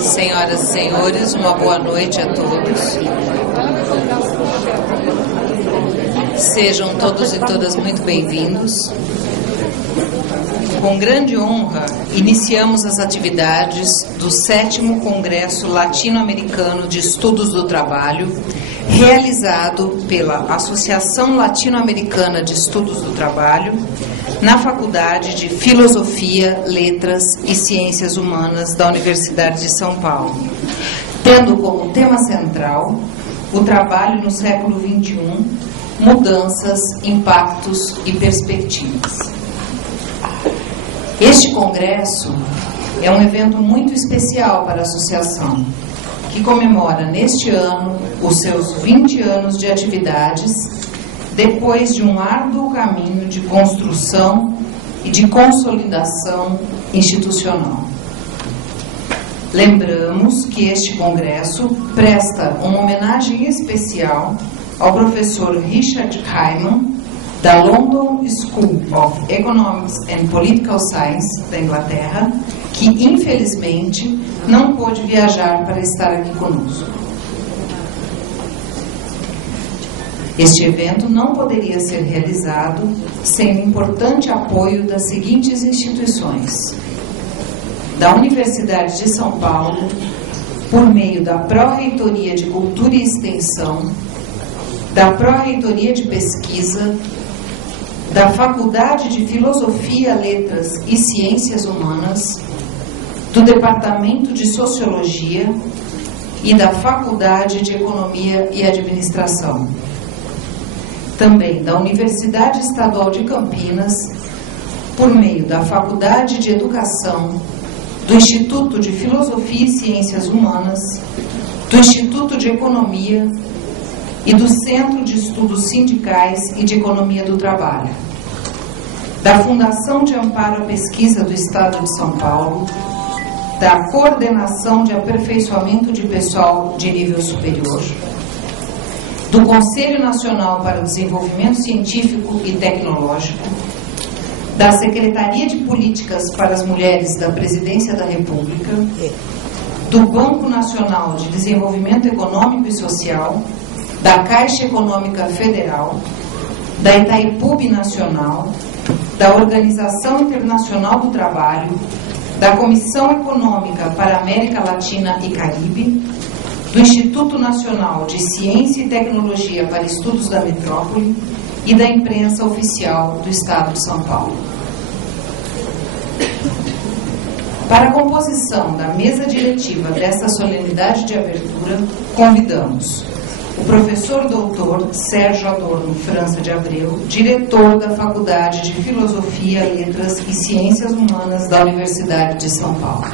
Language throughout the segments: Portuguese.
Senhoras e senhores, uma boa noite a todos. Sejam todos e todas muito bem-vindos. Com grande honra, iniciamos as atividades do 7º Congresso Latino-Americano de Estudos do Trabalho, realizado pela Associação Latino-Americana de Estudos do Trabalho, na Faculdade de Filosofia, Letras e Ciências Humanas da Universidade de São Paulo, tendo como tema central o trabalho no século XXI, mudanças, impactos e perspectivas. Este congresso é um evento muito especial para a associação, que comemora neste ano os seus 20 anos de atividades, depois de um árduo caminho de construção e de consolidação institucional. Lembramos que este congresso presta uma homenagem especial ao professor Richard Hyman, da London School of Economics and Political Science, da Inglaterra, que infelizmente não pôde viajar para estar aqui conosco. Este evento não poderia ser realizado sem o importante apoio das seguintes instituições: da Universidade de São Paulo, por meio da Pró-Reitoria de Cultura e Extensão, da Pró-Reitoria de Pesquisa, da Faculdade de Filosofia, Letras e Ciências Humanas, do Departamento de Sociologia e da Faculdade de Economia e Administração. Também da Universidade Estadual de Campinas, por meio da Faculdade de Educação, do Instituto de Filosofia e Ciências Humanas, do Instituto de Economia e do Centro de Estudos Sindicais e de Economia do Trabalho, da Fundação de Amparo à Pesquisa do Estado de São Paulo, da Coordenação de Aperfeiçoamento de Pessoal de Nível Superior, do Conselho Nacional para o Desenvolvimento Científico e Tecnológico, da Secretaria de Políticas para as Mulheres da Presidência da República, do Banco Nacional de Desenvolvimento Econômico e Social, da Caixa Econômica Federal, da Itaipu Nacional, da Organização Internacional do Trabalho, da Comissão Econômica para a América Latina e Caribe, do Instituto Nacional de Ciência e Tecnologia para Estudos da Metrópole e da Imprensa Oficial do Estado de São Paulo. Para a composição da mesa diretiva desta solenidade de abertura, convidamos o professor doutor Sérgio Adorno França de Abreu, diretor da Faculdade de Filosofia, Letras e Ciências Humanas da Universidade de São Paulo.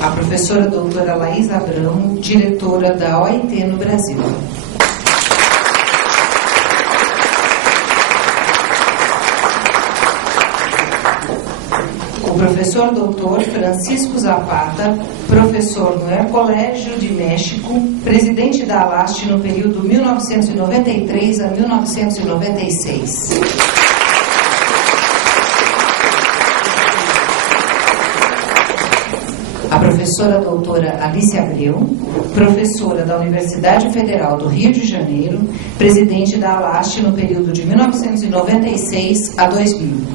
A professora doutora Laís Abramo, diretora da OIT no Brasil. O professor doutor Francisco Zapata, professor no Hercolégio de México, presidente da ALAST no período 1993 a 1996. A professora doutora Alice Abreu, professora da Universidade Federal do Rio de Janeiro, presidente da ALAST no período de 1996 a 2000.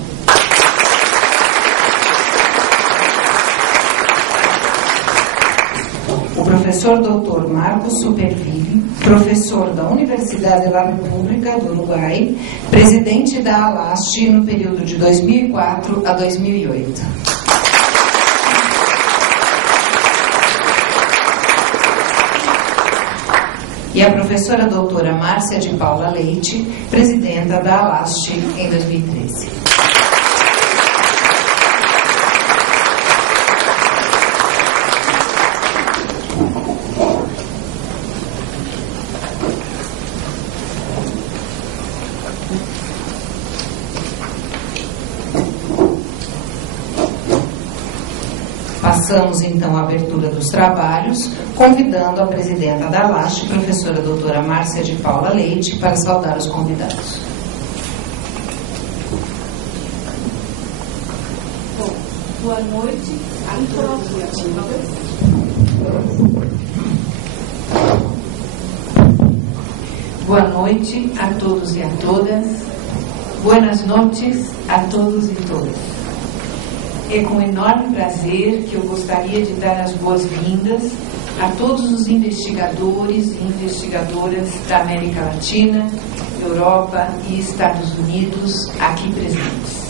O professor doutor Marcos Superville, professor da Universidade da República do Uruguai, presidente da ALAST no período de 2004 a 2008. E a professora doutora Márcia de Paula Leite, presidenta da ALAST em 2013. Passamos então à abertura dos trabalhos, convidando a presidenta da ALAST, professora doutora Márcia de Paula Leite, para saudar os convidados. Boa noite a todos. Boa noite a todos e a todas. Buenas noches a todos e todas. É com enorme prazer que eu gostaria de dar as boas-vindas a todos os investigadores e investigadoras da América Latina, Europa e Estados Unidos aqui presentes.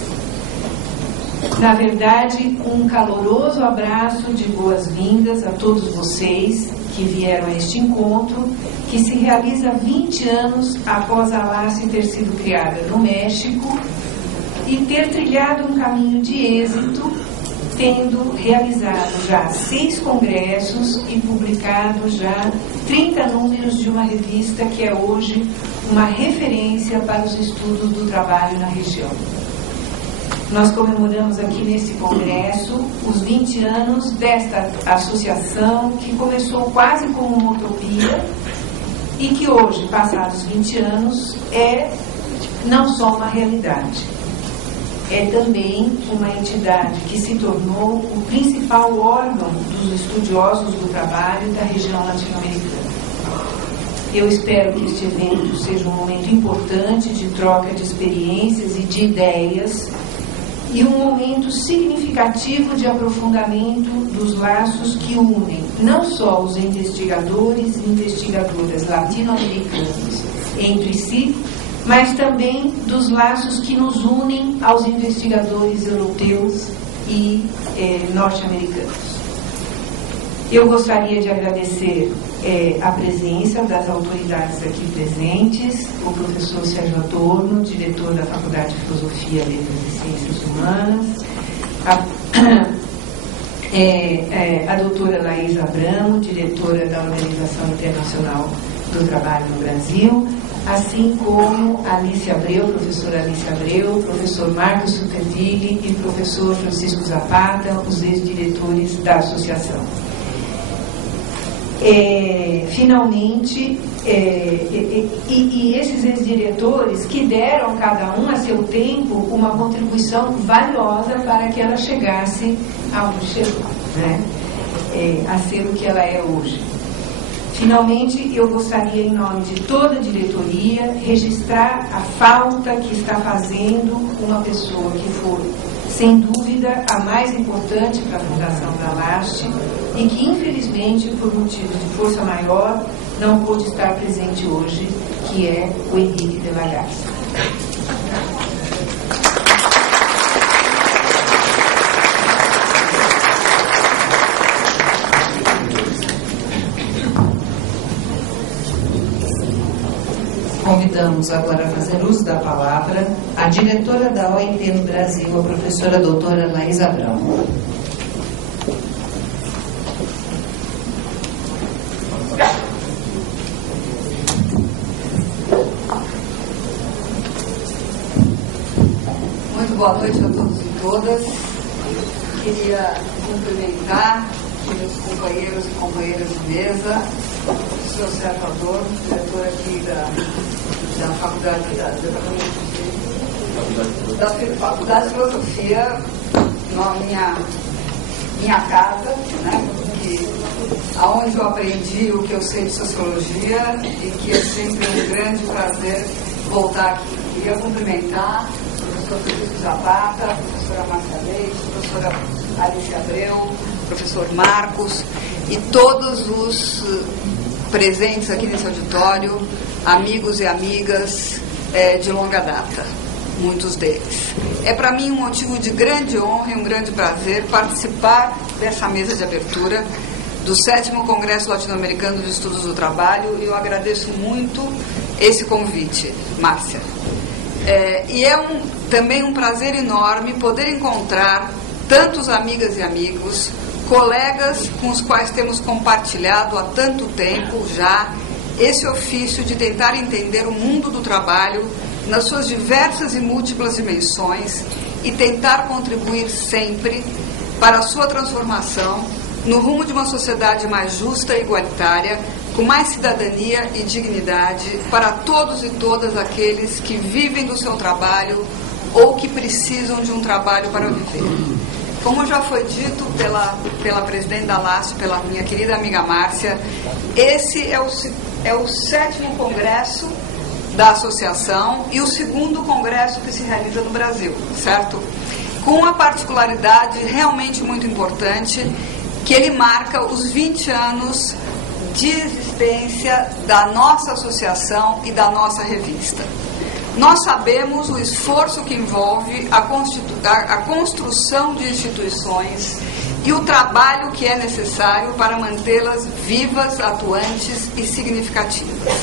Na verdade, um caloroso abraço de boas-vindas a todos vocês que vieram a este encontro, que se realiza 20 anos após a LACE ter sido criada no México e ter trilhado um caminho de êxito, tendo realizado já 6 congressos e publicado já 30 números de uma revista que é hoje uma referência para os estudos do trabalho na região. Nós comemoramos aqui nesse congresso os 20 anos desta associação que começou quase como uma utopia e que hoje, passados 20 anos, é não só uma realidade, é também uma entidade que se tornou o principal órgão dos estudiosos do trabalho da região latino-americana. Eu espero que este evento seja um momento importante de troca de experiências e de ideias e um momento significativo de aprofundamento dos laços que unem não só os investigadores e investigadoras latino-americanos entre si, mas também dos laços que nos unem aos investigadores europeus e norte-americanos. Eu gostaria de agradecer a presença das autoridades aqui presentes, o professor Sérgio Adorno, diretor da Faculdade de Filosofia, Letras e Ciências Humanas, a doutora Laís Abramo, diretora da Organização Internacional do Trabalho no Brasil, assim como Alice Abreu, professora Alice Abreu, professor Marcos Supervilli e professor Francisco Zapata, os ex-diretores da associação. Finalmente, esses ex-diretores que deram cada um a seu tempo uma contribuição valiosa para que ela chegasse aonde chegou, né? A ser o que ela é hoje. Finalmente, eu gostaria, em nome de toda a diretoria, registrar a falta que está fazendo uma pessoa que foi, sem dúvida, a mais importante para a fundação da LASTE e que, infelizmente, por motivos de força maior, não pôde estar presente hoje, que é o Henrique de la Garza. Convidamos agora a fazer uso da palavra a diretora da OIT no Brasil, a professora doutora Laís Abramo. Muito boa noite a todos e todas. Queria cumprimentar meus companheiros e companheiras de mesa, o senhor Sérgio Adorno, diretor aqui da Faculdade da Faculdade de Filosofia, minha casa, né? Aonde eu aprendi o que eu sei de sociologia e que é sempre um grande prazer voltar aqui. Queria cumprimentar o professor Francisco Zapata, a professora Márcia Leite, a professora Alice Abreu, o professor Marcos e todos os presentes aqui nesse auditório, amigos e amigas de longa data, muitos deles. É para mim um motivo de grande honra e um grande prazer participar dessa mesa de abertura do 7º Congresso Latino-Americano de Estudos do Trabalho e eu agradeço muito esse convite, Márcia. E é também um prazer enorme poder encontrar tantos amigas e amigos, colegas com os quais temos compartilhado há tanto tempo já esse ofício de tentar entender o mundo do trabalho nas suas diversas e múltiplas dimensões e tentar contribuir sempre para a sua transformação no rumo de uma sociedade mais justa e igualitária, com mais cidadania e dignidade para todos e todas aqueles que vivem do seu trabalho ou que precisam de um trabalho para viver. como já foi dito pela presidente da LAST, pela minha querida amiga Márcia, esse é o 7º congresso da associação e o 2º congresso que se realiza no Brasil, certo? Com uma particularidade realmente muito importante, que ele marca os 20 anos de existência da nossa associação e da nossa revista. Nós sabemos o esforço que envolve a construção de instituições e o trabalho que é necessário para mantê-las vivas, atuantes e significativas.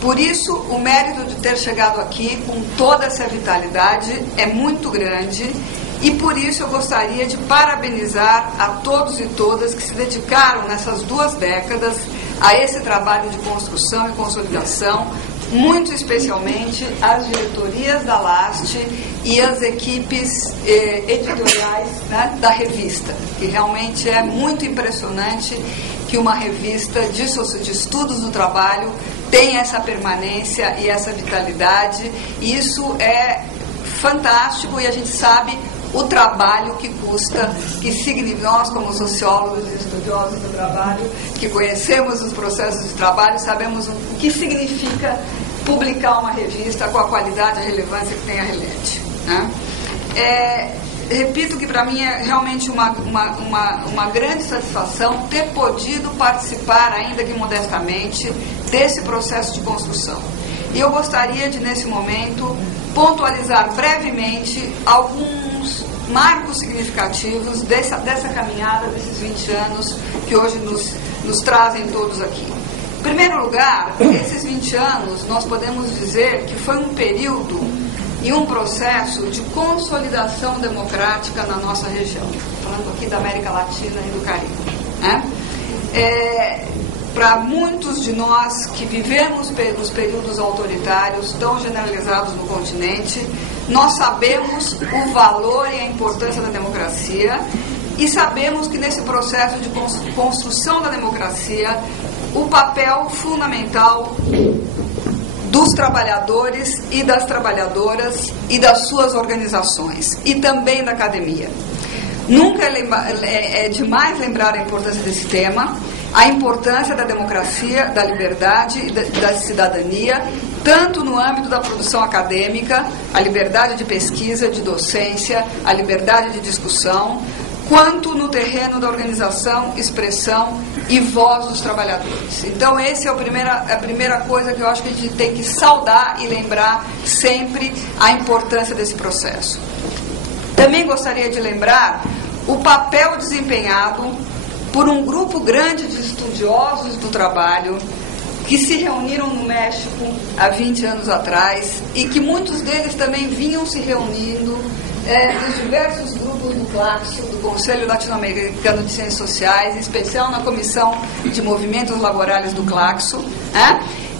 Por isso, o mérito de ter chegado aqui com toda essa vitalidade é muito grande e por isso eu gostaria de parabenizar a todos e todas que se dedicaram nessas 2 décadas a esse trabalho de construção e consolidação, muito especialmente as diretorias da LAST e as equipes editoriais, né, da revista, que realmente é muito impressionante que uma revista de estudos do trabalho tenha essa permanência e essa vitalidade. Isso é fantástico e a gente sabe o trabalho que custa, que significa, nós como sociólogos e estudiosos do trabalho, que conhecemos os processos de trabalho, sabemos o que significa publicar uma revista com a qualidade e a relevância que tem a Relete, né? Repito que para mim é realmente uma grande satisfação ter podido participar, ainda que modestamente, desse processo de construção. E eu gostaria de, nesse momento, pontualizar brevemente alguns marcos significativos dessa caminhada, desses 20 anos que hoje nos trazem todos aqui. Em primeiro lugar, esses 20 anos, nós podemos dizer que foi um período e um processo de consolidação democrática na nossa região, falando aqui da América Latina e do Caribe, né? Para muitos de nós que vivemos os períodos autoritários tão generalizados no continente, nós sabemos o valor e a importância da democracia e sabemos que nesse processo de construção da democracia, o papel fundamental dos trabalhadores e das trabalhadoras e das suas organizações e também da academia. Nunca é demais lembrar a importância desse tema, a importância da democracia, da liberdade e da cidadania, tanto no âmbito da produção acadêmica, a liberdade de pesquisa, de docência, a liberdade de discussão, quanto no terreno da organização, expressão e voz dos trabalhadores. Então, essa é a primeira coisa que eu acho que a gente tem que saudar e lembrar sempre a importância desse processo. Também gostaria de lembrar o papel desempenhado por um grupo grande de estudiosos do trabalho que se reuniram no México há 20 anos atrás e que muitos deles também vinham se reunindo nos diversos grupos do CLACSO, do Conselho Latino-Americano de Ciências Sociais, em especial na Comissão de Movimentos Laborais do CLACSO,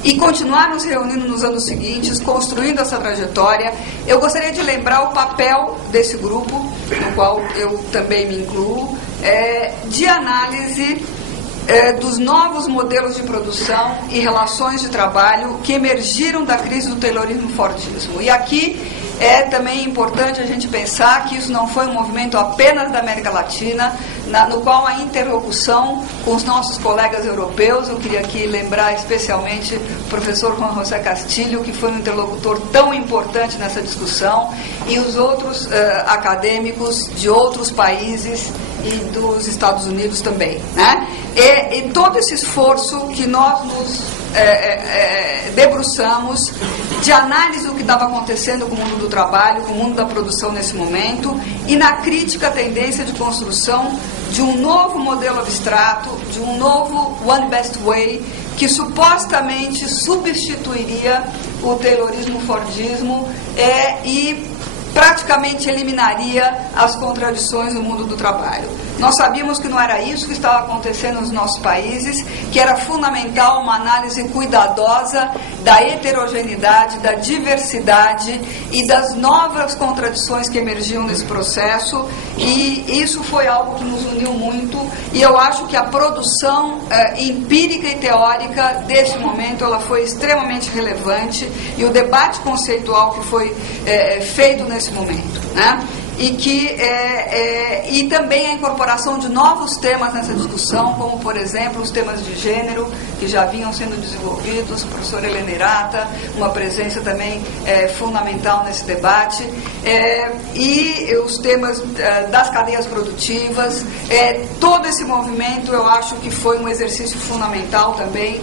e continuaram se reunindo nos anos seguintes, construindo essa trajetória. Eu gostaria de lembrar o papel desse grupo, no qual eu também me incluo, de análise dos novos modelos de produção e relações de trabalho que emergiram da crise do Taylorismo-Fordismo. E aqui é também importante a gente pensar que isso não foi um movimento apenas da América Latina, no qual a interlocução com os nossos colegas europeus, eu queria aqui lembrar especialmente o professor Juan José Castilho, que foi um interlocutor tão importante nessa discussão, e os outros acadêmicos de outros países e dos Estados Unidos também, né? E todo esse esforço que nós nos debruçamos de análise do que estava acontecendo com o mundo do trabalho, com o mundo da produção nesse momento, e na crítica à tendência de construção de um novo modelo abstrato, de um novo One Best Way, que supostamente substituiria o Taylorismo-Fordismo e praticamente eliminaria as contradições no mundo do trabalho. Nós sabíamos que não era isso que estava acontecendo nos nossos países, que era fundamental uma análise cuidadosa da heterogeneidade, da diversidade e das novas contradições que emergiam nesse processo, e isso foi algo que nos uniu muito, e eu acho que a produção empírica e teórica desse momento ela foi extremamente relevante, e o debate conceitual que foi feito nesse momento, né? e também a incorporação de novos temas nessa discussão, como, por exemplo, os temas de gênero, que já vinham sendo desenvolvidos, a professora Helena Hirata, uma presença também fundamental nesse debate, e os temas das cadeias produtivas. Todo esse movimento, eu acho que foi um exercício fundamental também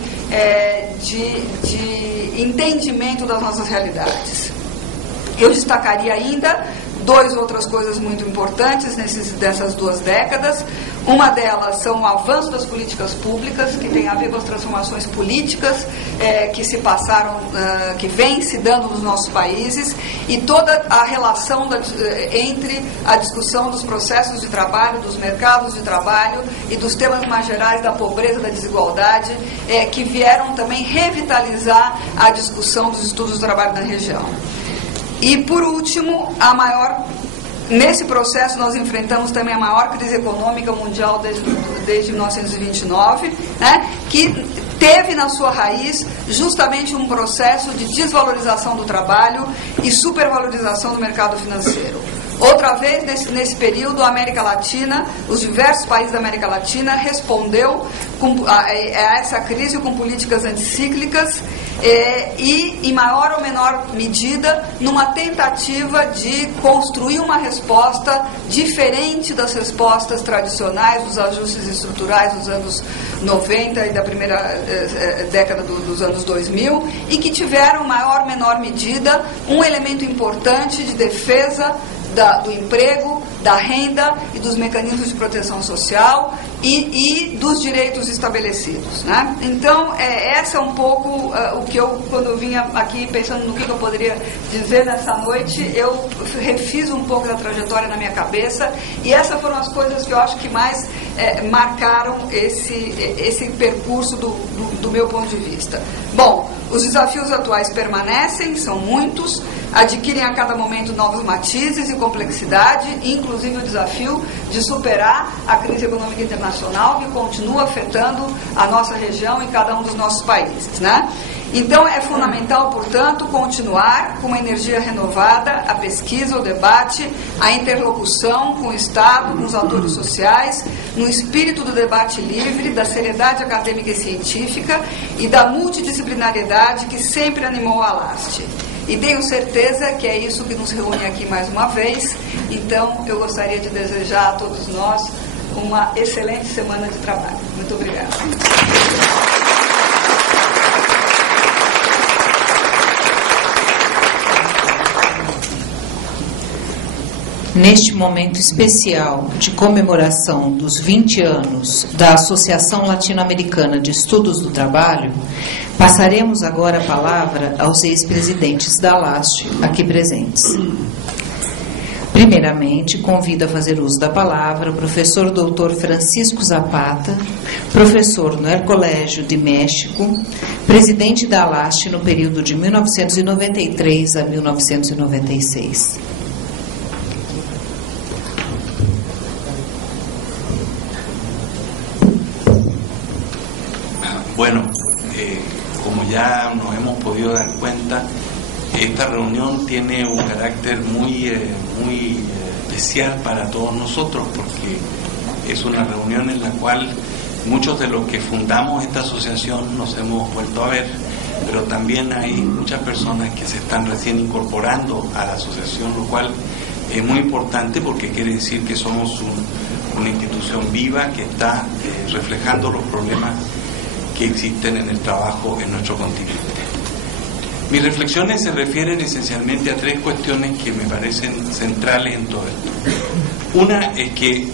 de entendimento das nossas realidades. Eu destacaria ainda duas outras coisas muito importantes dessas 2 décadas. Uma delas são o avanço das políticas públicas, que tem a ver com as transformações políticas que se passaram, que vêm se dando nos nossos países, e toda a relação entre a discussão dos processos de trabalho, dos mercados de trabalho e dos temas mais gerais da pobreza, da desigualdade, que vieram também revitalizar a discussão dos estudos do trabalho na região. E, por último, nesse processo nós enfrentamos também a maior crise econômica mundial desde 1929, né, que teve na sua raiz justamente um processo de desvalorização do trabalho e supervalorização do mercado financeiro. Outra vez, nesse período, a América Latina, os diversos países da América Latina respondeu a essa crise com políticas anticíclicas e, em maior ou menor medida, numa tentativa de construir uma resposta diferente das respostas tradicionais, dos ajustes estruturais dos anos 90 e da primeira década dos anos 2000, e que tiveram, em maior ou menor medida, um elemento importante de defesa do emprego, da renda e dos mecanismos de proteção social e dos direitos estabelecidos, né? Então, essa é um pouco o que eu, quando eu vinha aqui pensando no que eu poderia dizer nessa noite, eu refiz um pouco da trajetória na minha cabeça, e essas foram as coisas que eu acho que mais marcaram esse percurso do meu ponto de vista. Bom, os desafios atuais permanecem, são muitos, adquirem a cada momento novos matizes e complexidade, inclusive o desafio de superar a crise econômica internacional, que continua afetando a nossa região e cada um dos nossos países, né? Então, é fundamental, portanto, continuar com uma energia renovada a pesquisa, o debate, a interlocução com o Estado, com os atores sociais, no espírito do debate livre, da seriedade acadêmica e científica e da multidisciplinariedade que sempre animou a ALAST. E tenho certeza que é isso que nos reúne aqui mais uma vez. Então, eu gostaria de desejar a todos nós uma excelente semana de trabalho. Muito obrigada. Neste momento especial de comemoração dos 20 anos da Associação Latino-Americana de Estudos do Trabalho, passaremos agora a palavra aos ex-presidentes da ALAST aqui presentes. Primeiramente, convido a fazer uso da palavra o professor Dr. Francisco Zapata, professor no Hercolégio de México, presidente da ALAST no período de 1993 a 1996. Bueno, como ya nos hemos podido dar cuenta, esta reunión tiene un carácter muy especial para todos nosotros, porque es una reunión en la cual muchos de los que fundamos esta asociación nos hemos vuelto a ver, pero también hay muchas personas que se están recién incorporando a la asociación, lo cual es muy importante porque quiere decir que somos una institución viva que está reflejando los problemas que existen en el trabajo en nuestro continente. Mis reflexiones se refieren esencialmente a tres cuestiones que me parecen centrales en todo esto. Una es que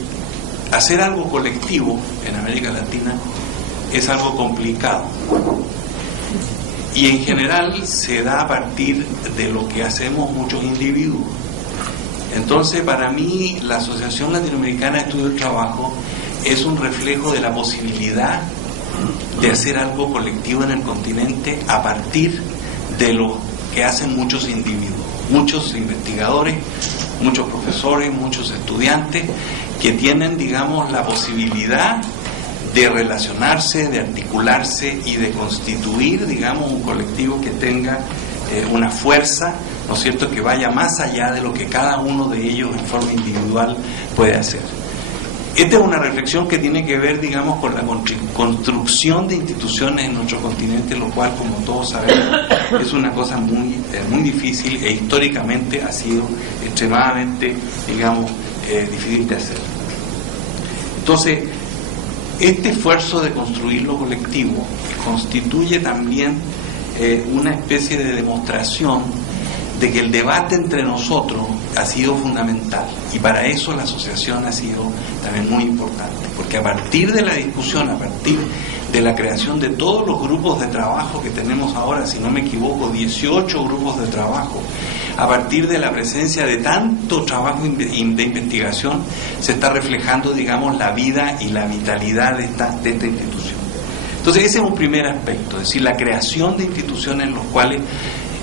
hacer algo colectivo en América Latina es algo complicado y en general se da a partir de lo que hacemos muchos individuos. Entonces, para mí, la Asociación Latinoamericana de Estudio del Trabajo es un reflejo de la posibilidad de hacer algo colectivo en el continente a partir de lo que hacen muchos individuos, muchos investigadores, muchos profesores, muchos estudiantes que tienen, digamos, la posibilidad de relacionarse, de articularse y de constituir, digamos, un colectivo que tenga una fuerza, ¿no es cierto?, que vaya más allá de lo que cada uno de ellos en forma individual puede hacer. Esta es una reflexión que tiene que ver, digamos, con la construcción de instituciones en nuestro continente, lo cual, como todos sabemos, es una cosa muy difícil e históricamente ha sido extremadamente, digamos, difícil de hacer. Entonces, este esfuerzo de construir lo colectivo constituye también una especie de demostración de que el debate entre nosotros ha sido fundamental, y para eso la asociación ha sido también muy importante, porque a partir de la discusión, a partir de la creación de todos los grupos de trabajo que tenemos ahora, si no me equivoco, 18 grupos de trabajo, a partir de la presencia de tanto trabajo de investigación, se está reflejando, digamos, la vida y la vitalidad de esta institución. Entonces ese es un primer aspecto, es decir, la creación de instituciones en las cuales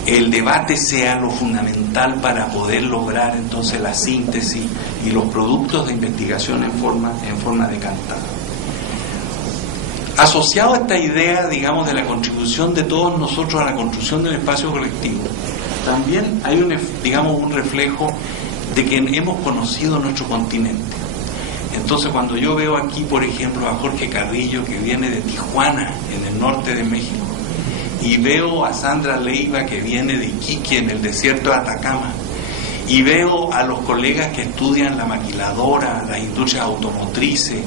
el debate sea lo fundamental para poder lograr entonces la síntesis y los productos de investigación en forma decantada. Asociado a esta idea, digamos, de la contribución de todos nosotros a la construcción del espacio colectivo, también hay un reflejo de que hemos conocido nuestro continente. Entonces, cuando yo veo aquí, por ejemplo, a Jorge Carrillo, que viene de Tijuana, en el norte de México, y veo a Sandra Leiva, que viene de Iquique, en el desierto de Atacama, y veo a los colegas que estudian la maquiladora, las industrias automotrices,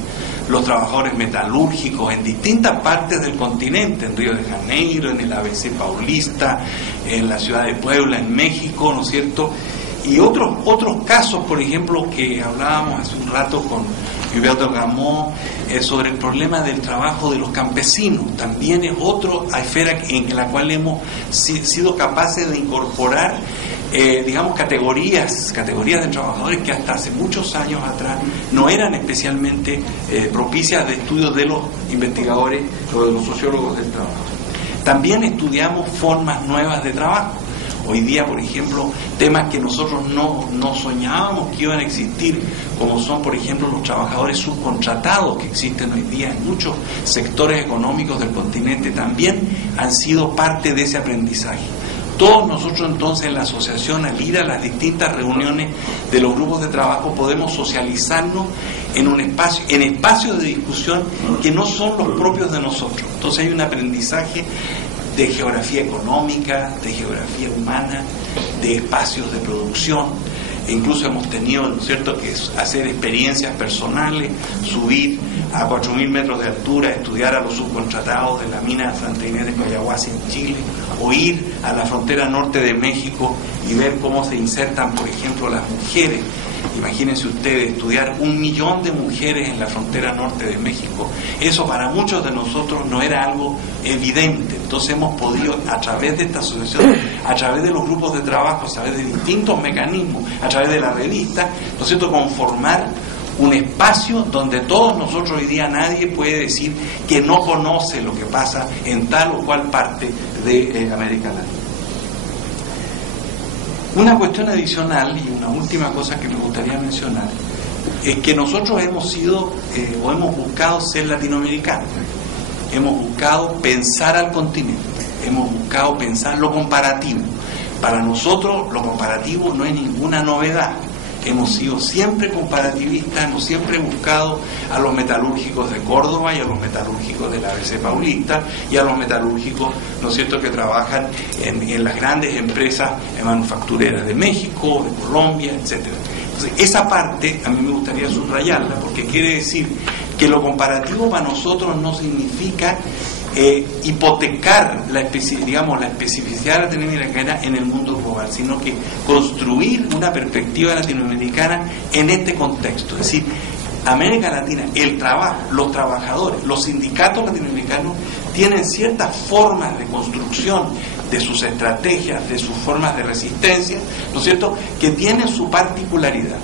los trabajadores metalúrgicos en distintas partes del continente, en Río de Janeiro, en el ABC Paulista, en la ciudad de Puebla, en México, ¿no es cierto? Y otros casos, por ejemplo, que hablábamos hace un rato con Gilberto Gamó, sobre el problema del trabajo de los campesinos. También es otra esfera en la cual hemos sido capaces de incorporar, digamos, categorías de trabajadores que hasta hace muchos años atrás no eran especialmente propicias de estudios de los investigadores o de los sociólogos del trabajo. También estudiamos formas nuevas de trabajo. Hoy día, por ejemplo, temas que nosotros no soñábamos que iban a existir, como son, por ejemplo, los trabajadores subcontratados que existen hoy día en muchos sectores económicos del continente, también han sido parte de ese aprendizaje. Todos nosotros entonces en la asociación, al ir a las distintas reuniones de los grupos de trabajo, podemos socializarnos en espacios de discusión que no son los propios de nosotros. Entonces hay un aprendizaje de geografía económica, de geografía humana, de espacios de producción, e incluso hemos tenido, ¿no es cierto?, que hacer experiencias personales, subir a 4.000 metros de altura, estudiar a los subcontratados de la mina de Santa Inés de Coyahuasi en Chile, o ir a la frontera norte de México y ver cómo se insertan, por ejemplo, las mujeres. Imagínense ustedes, estudiar 1 millón de mujeres en la frontera norte de México. Eso para muchos de nosotros no era algo evidente. Entonces hemos podido, a través de esta asociación, a través de los grupos de trabajo, a través de distintos mecanismos, a través de la revista, ¿no es cierto?, conformar un espacio donde todos nosotros hoy día, nadie puede decir que no conoce lo que pasa en tal o cual parte de América Latina. Una cuestión adicional y una última cosa que me gustaría mencionar es que nosotros hemos sido o hemos buscado ser latinoamericanos, hemos buscado pensar al continente, hemos buscado pensar lo comparativo. Para nosotros lo comparativo no es ninguna novedad. Hemos sido siempre comparativistas, hemos siempre buscado a los metalúrgicos de Córdoba y a los metalúrgicos de la ABC Paulista y a los metalúrgicos, ¿no es cierto?, que trabajan en las grandes empresas manufactureras de México, de Colombia, etcétera. Entonces, esa parte a mí me gustaría subrayarla, porque quiere decir que lo comparativo para nosotros no significa hipotecar la especificidad latinoamericana en el mundo global, sino que construir una perspectiva latinoamericana en este contexto. Es decir, América Latina, el trabajo, los trabajadores, los sindicatos latinoamericanos tienen ciertas formas de construcción de sus estrategias, de sus formas de resistencia, ¿no es cierto?, que tienen su particularidad.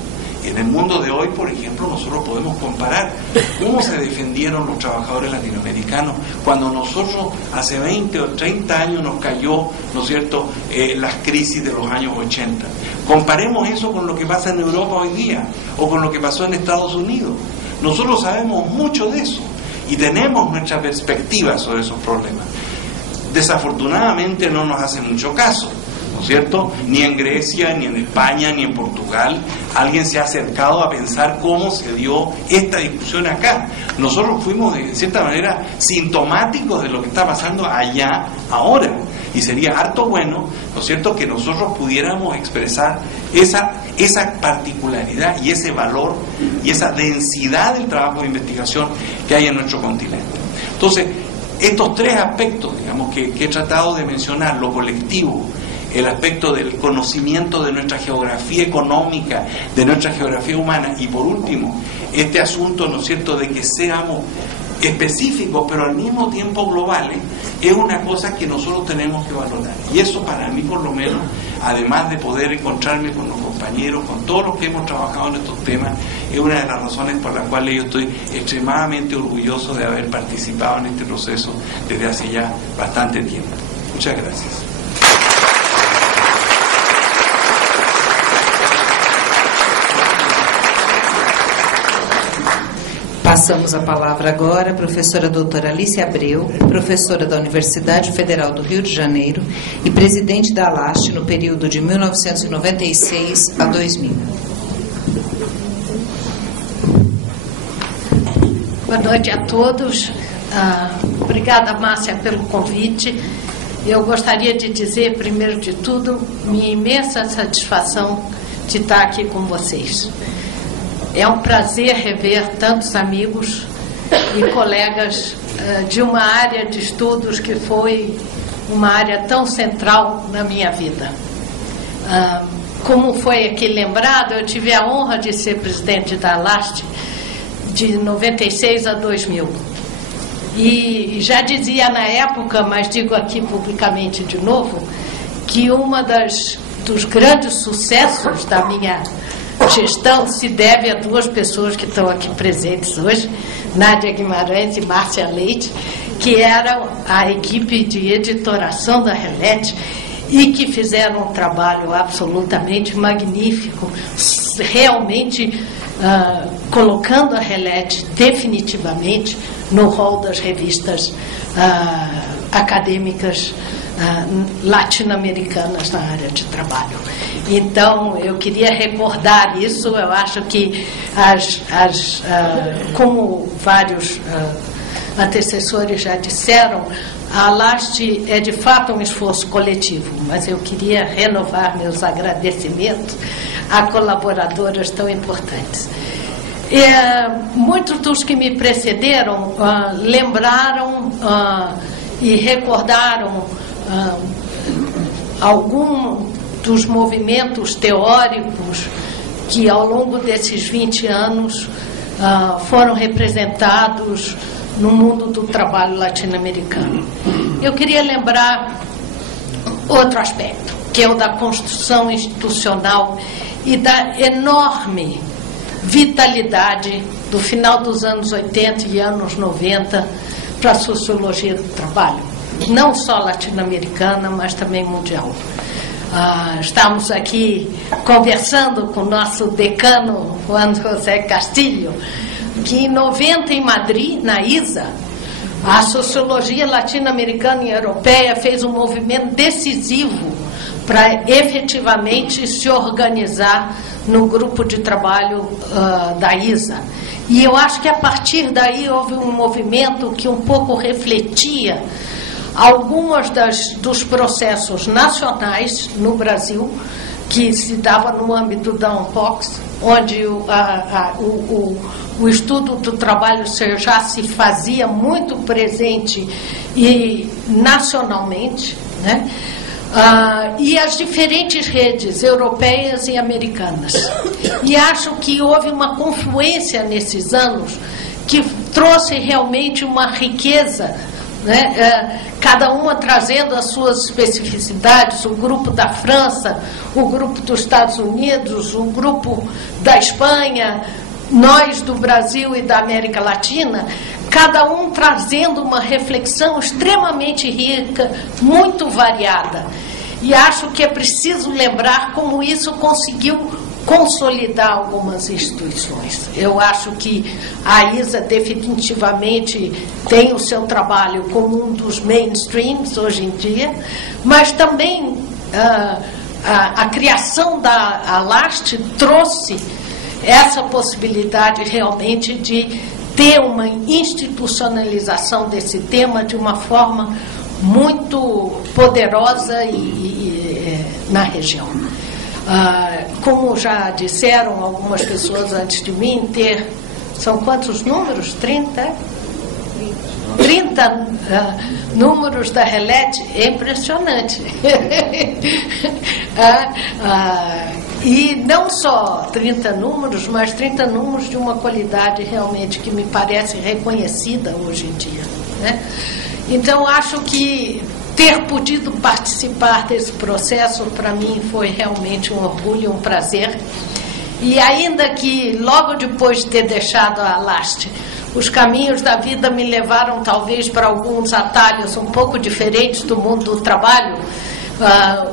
En el mundo de hoy, por ejemplo, nosotros podemos comparar cómo se defendieron los trabajadores latinoamericanos cuando nosotros hace 20 o 30 años nos cayó, ¿no es cierto?, las crisis de los años 80. Comparemos eso con lo que pasa en Europa hoy día o con lo que pasó en Estados Unidos. Nosotros sabemos mucho de eso y tenemos nuestra perspectiva sobre esos problemas. desafortunadamente no nos hace mucho caso, ¿no es cierto? Ni en Grecia, ni en España, ni en Portugal alguien se ha acercado a pensar cómo se dio esta discusión acá. Nosotros fuimos de cierta manera sintomáticos de lo que está pasando allá ahora, y sería harto bueno, ¿no es cierto?, que nosotros pudiéramos expresar esa particularidad y ese valor y esa densidad del trabajo de investigación que hay en nuestro continente. Entonces, estos tres aspectos, digamos, que he tratado de mencionar: lo colectivo, el aspecto del conocimiento de nuestra geografía económica, de nuestra geografía humana, y por último, este asunto, ¿no es cierto?, de que seamos específicos pero al mismo tiempo globales, es una cosa que nosotros tenemos que valorar. Y eso, para mí por lo menos, además de poder encontrarme con los compañeros, con todos los que hemos trabajado en estos temas, es una de las razones por las cuales yo estoy extremadamente orgulloso de haber participado en este proceso desde hace ya bastante tiempo. Muchas gracias. Passamos a palavra agora à professora doutora Alice Abreu, professora da Universidade Federal do Rio de Janeiro e presidente da ALAST no período de 1996 a 2000. Boa noite a todos. Obrigada, Márcia, pelo convite. Eu gostaria de dizer, primeiro de tudo, minha imensa satisfação de estar aqui com vocês. É um prazer rever tantos amigos e colegas de uma área de estudos que foi uma área tão central na minha vida. Como foi aqui lembrado, eu tive a honra de ser presidente da ALAST de 96 a 2000. E já dizia na época, mas digo aqui publicamente de novo, que dos grandes sucessos da minha gestão se deve a duas pessoas que estão aqui presentes hoje, Nádia Guimarães e Márcia Leite, que eram a equipe de editoração da RELET e que fizeram um trabalho absolutamente magnífico, realmente colocando a RELET definitivamente no rol das revistas acadêmicas latino-americanas na área de trabalho. Então, eu queria recordar isso. Eu acho que, como vários antecessores já disseram, a ALAST é de fato um esforço coletivo, mas eu queria renovar meus agradecimentos a colaboradoras tão importantes. Muitos dos que me precederam lembraram e recordaram algum dos movimentos teóricos que ao longo desses 20 anos foram representados no mundo do trabalho latino-americano. Eu queria lembrar outro aspecto, que é o da construção institucional e da enorme vitalidade do final dos anos 80 e anos 90 para a sociologia do trabalho, não só latino-americana, mas também mundial. Estamos aqui conversando com o nosso decano, Juan José Castillo, que em 90 em Madrid, na ISA, a sociologia latino-americana e europeia fez um movimento decisivo para efetivamente se organizar no grupo de trabalho da ISA. E eu acho que a partir daí houve um movimento que um pouco refletia algumas dos processos nacionais no Brasil, que se dava no âmbito da UNPOX, onde o estudo do trabalho já se fazia muito presente e nacionalmente, né? E as diferentes redes europeias e americanas. E acho que houve uma confluência nesses anos que trouxe realmente uma riqueza, né? Cada uma trazendo as suas especificidades, o grupo da França, o grupo dos Estados Unidos, o grupo da Espanha, nós do Brasil e da América Latina, cada um trazendo uma reflexão extremamente rica, muito variada. E acho que é preciso lembrar como isso conseguiu consolidar algumas instituições. Eu acho que a ISA definitivamente tem o seu trabalho como um dos mainstreams hoje em dia, mas também a criação da ALAST trouxe essa possibilidade realmente de ter uma institucionalização desse tema de uma forma muito poderosa na região. Como já disseram algumas pessoas antes de mim, são quantos números? 30 números da RELET é impressionante. E não só 30 números, mas 30 números de uma qualidade realmente que me parece reconhecida hoje em dia, né? Então, acho que ter podido participar desse processo, para mim, foi realmente um orgulho, um prazer. E ainda que, logo depois de ter deixado a ALAST, os caminhos da vida me levaram, talvez, para alguns atalhos um pouco diferentes do mundo do trabalho,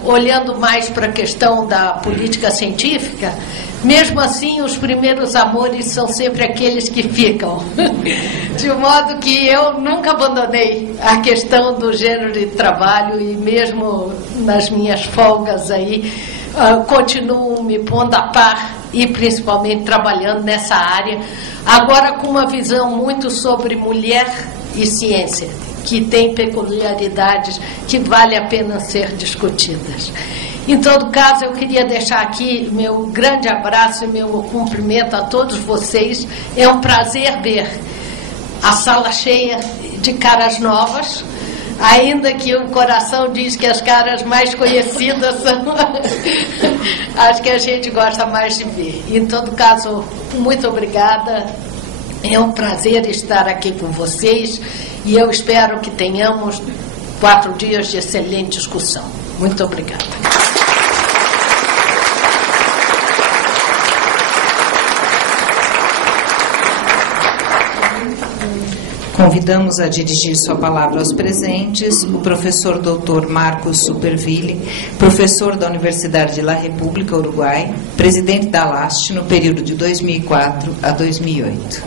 olhando mais para a questão da política científica, mesmo assim, os primeiros amores são sempre aqueles que ficam. De modo que eu nunca abandonei a questão do gênero de trabalho e mesmo nas minhas folgas aí, continuo me pondo a par e principalmente trabalhando nessa área, agora com uma visão muito sobre mulher e ciência, que tem peculiaridades que vale a pena ser discutidas. Em todo caso, eu queria deixar aqui meu grande abraço e meu cumprimento a todos vocês. É um prazer ver a sala cheia de caras novas, ainda que o coração diz que as caras mais conhecidas são as que a gente gosta mais de ver. Em todo caso, muito obrigada. É um prazer estar aqui com vocês e eu espero que tenhamos 4 dias de excelente discussão. Muito obrigada. Convidamos a dirigir sua palavra aos presentes o professor Dr. Marcos Superville, professor da Universidade de La República, Uruguai, presidente da ALAST no período de 2004 a 2008.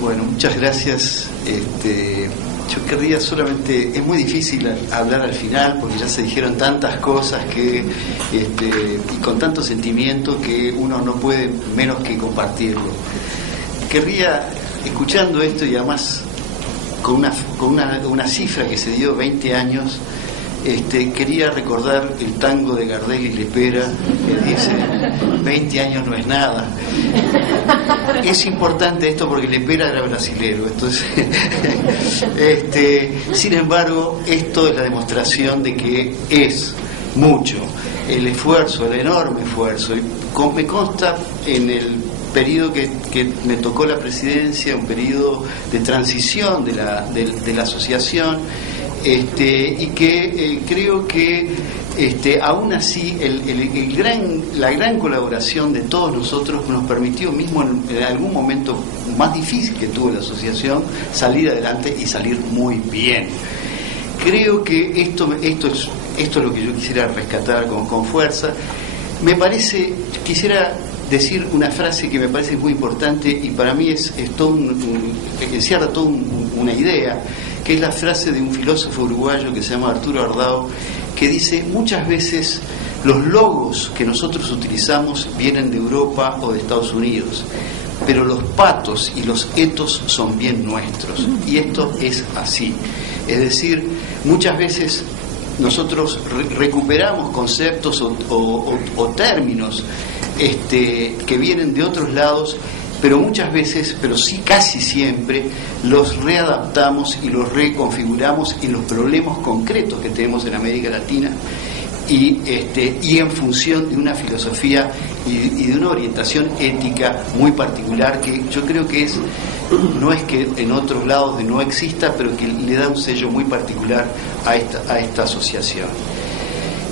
Bueno, muchas gracias. Yo querría solamente, es muy difícil hablar al final porque ya se dijeron tantas cosas y con tanto sentimiento que uno no puede menos que compartirlo. Querría, escuchando esto y además con una cifra que se dio 20 años, quería recordar el tango de Gardel y Lepera, que dice 20 años no es nada. Es importante esto porque Lepera era brasilero, entonces sin embargo esto es la demostración de que es mucho el esfuerzo, el enorme esfuerzo. Me consta en el periodo que me tocó la presidencia, un periodo de transición de la asociación, y que creo que aún así la gran colaboración de todos nosotros nos permitió mismo en algún momento más difícil que tuvo la asociación salir adelante y salir muy bien. Creo que esto es lo que yo quisiera rescatar con fuerza. Quisiera decir una frase que me parece muy importante y para mí encierra toda una idea, que es la frase de un filósofo uruguayo que se llama Arturo Ardao, que dice: muchas veces los logos que nosotros utilizamos vienen de Europa o de Estados Unidos, pero los patos y los etos son bien nuestros. Y esto es así. Es decir, muchas veces nosotros recuperamos conceptos o términos que vienen de otros lados, pero muchas veces, pero sí casi siempre, los readaptamos y los reconfiguramos en los problemas concretos que tenemos en América Latina y en función de una filosofía y de una orientación ética muy particular que yo creo que no es que en otros lados no exista, pero que le da un sello muy particular a esta asociación.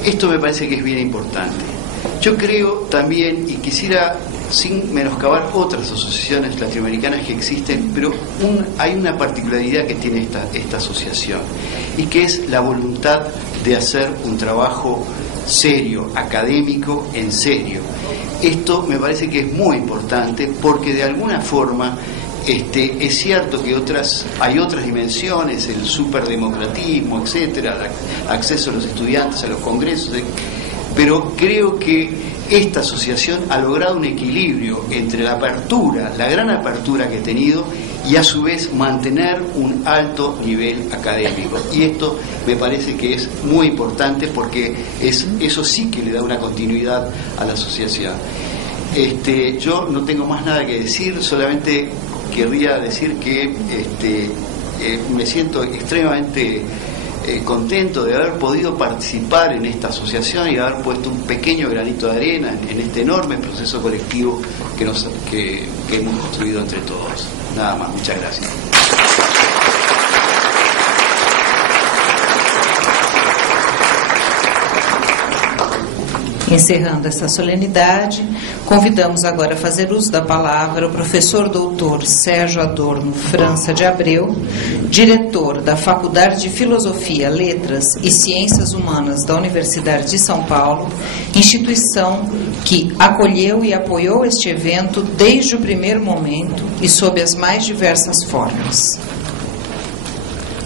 Esto me parece que es bien importante. Yo creo también, y quisiera, sin menoscabar otras asociaciones latinoamericanas que existen, pero hay una particularidad que tiene esta asociación, y que es la voluntad de hacer un trabajo serio, académico en serio. Esto me parece que es muy importante porque de alguna forma es cierto que hay otras dimensiones, el superdemocratismo, etcétera, el acceso a los estudiantes a los congresos, pero creo que esta asociación ha logrado un equilibrio entre la apertura, la gran apertura que ha tenido, y a su vez mantener un alto nivel académico. Y esto me parece que es muy importante porque eso sí que le da una continuidad a la asociación. Yo no tengo más nada que decir, solamente querría decir que me siento extremadamente contento de haber podido participar en esta asociación y de haber puesto un pequeño granito de arena en este enorme proceso colectivo que hemos construido entre todos. Nada más, muchas gracias. Encerrando essa solenidade, convidamos agora a fazer uso da palavra o professor doutor Sérgio Adorno França de Abreu, diretor da Faculdade de Filosofia, Letras e Ciências Humanas da Universidade de São Paulo, instituição que acolheu e apoiou este evento desde o primeiro momento e sob as mais diversas formas.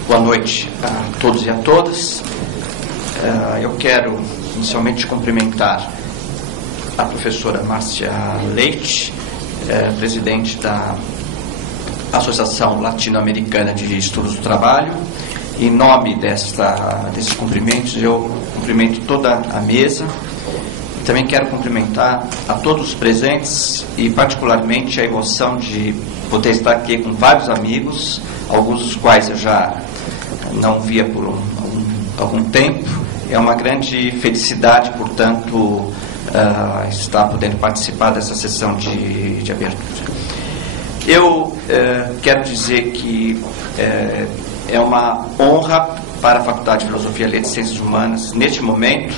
Boa noite a todos e a todas. Eu quero inicialmente cumprimentar a professora Márcia Leite, presidente da Associação Latino-Americana de Estudos do Trabalho. Em nome desses cumprimentos, eu cumprimento toda a mesa. Também quero cumprimentar a todos os presentes e particularmente a emoção de poder estar aqui com vários amigos, alguns dos quais eu já não via por algum tempo. É uma grande felicidade, portanto, estar podendo participar dessa sessão de abertura. Eu quero dizer que é uma honra para a Faculdade de Filosofia, Letras e Ciências Humanas, neste momento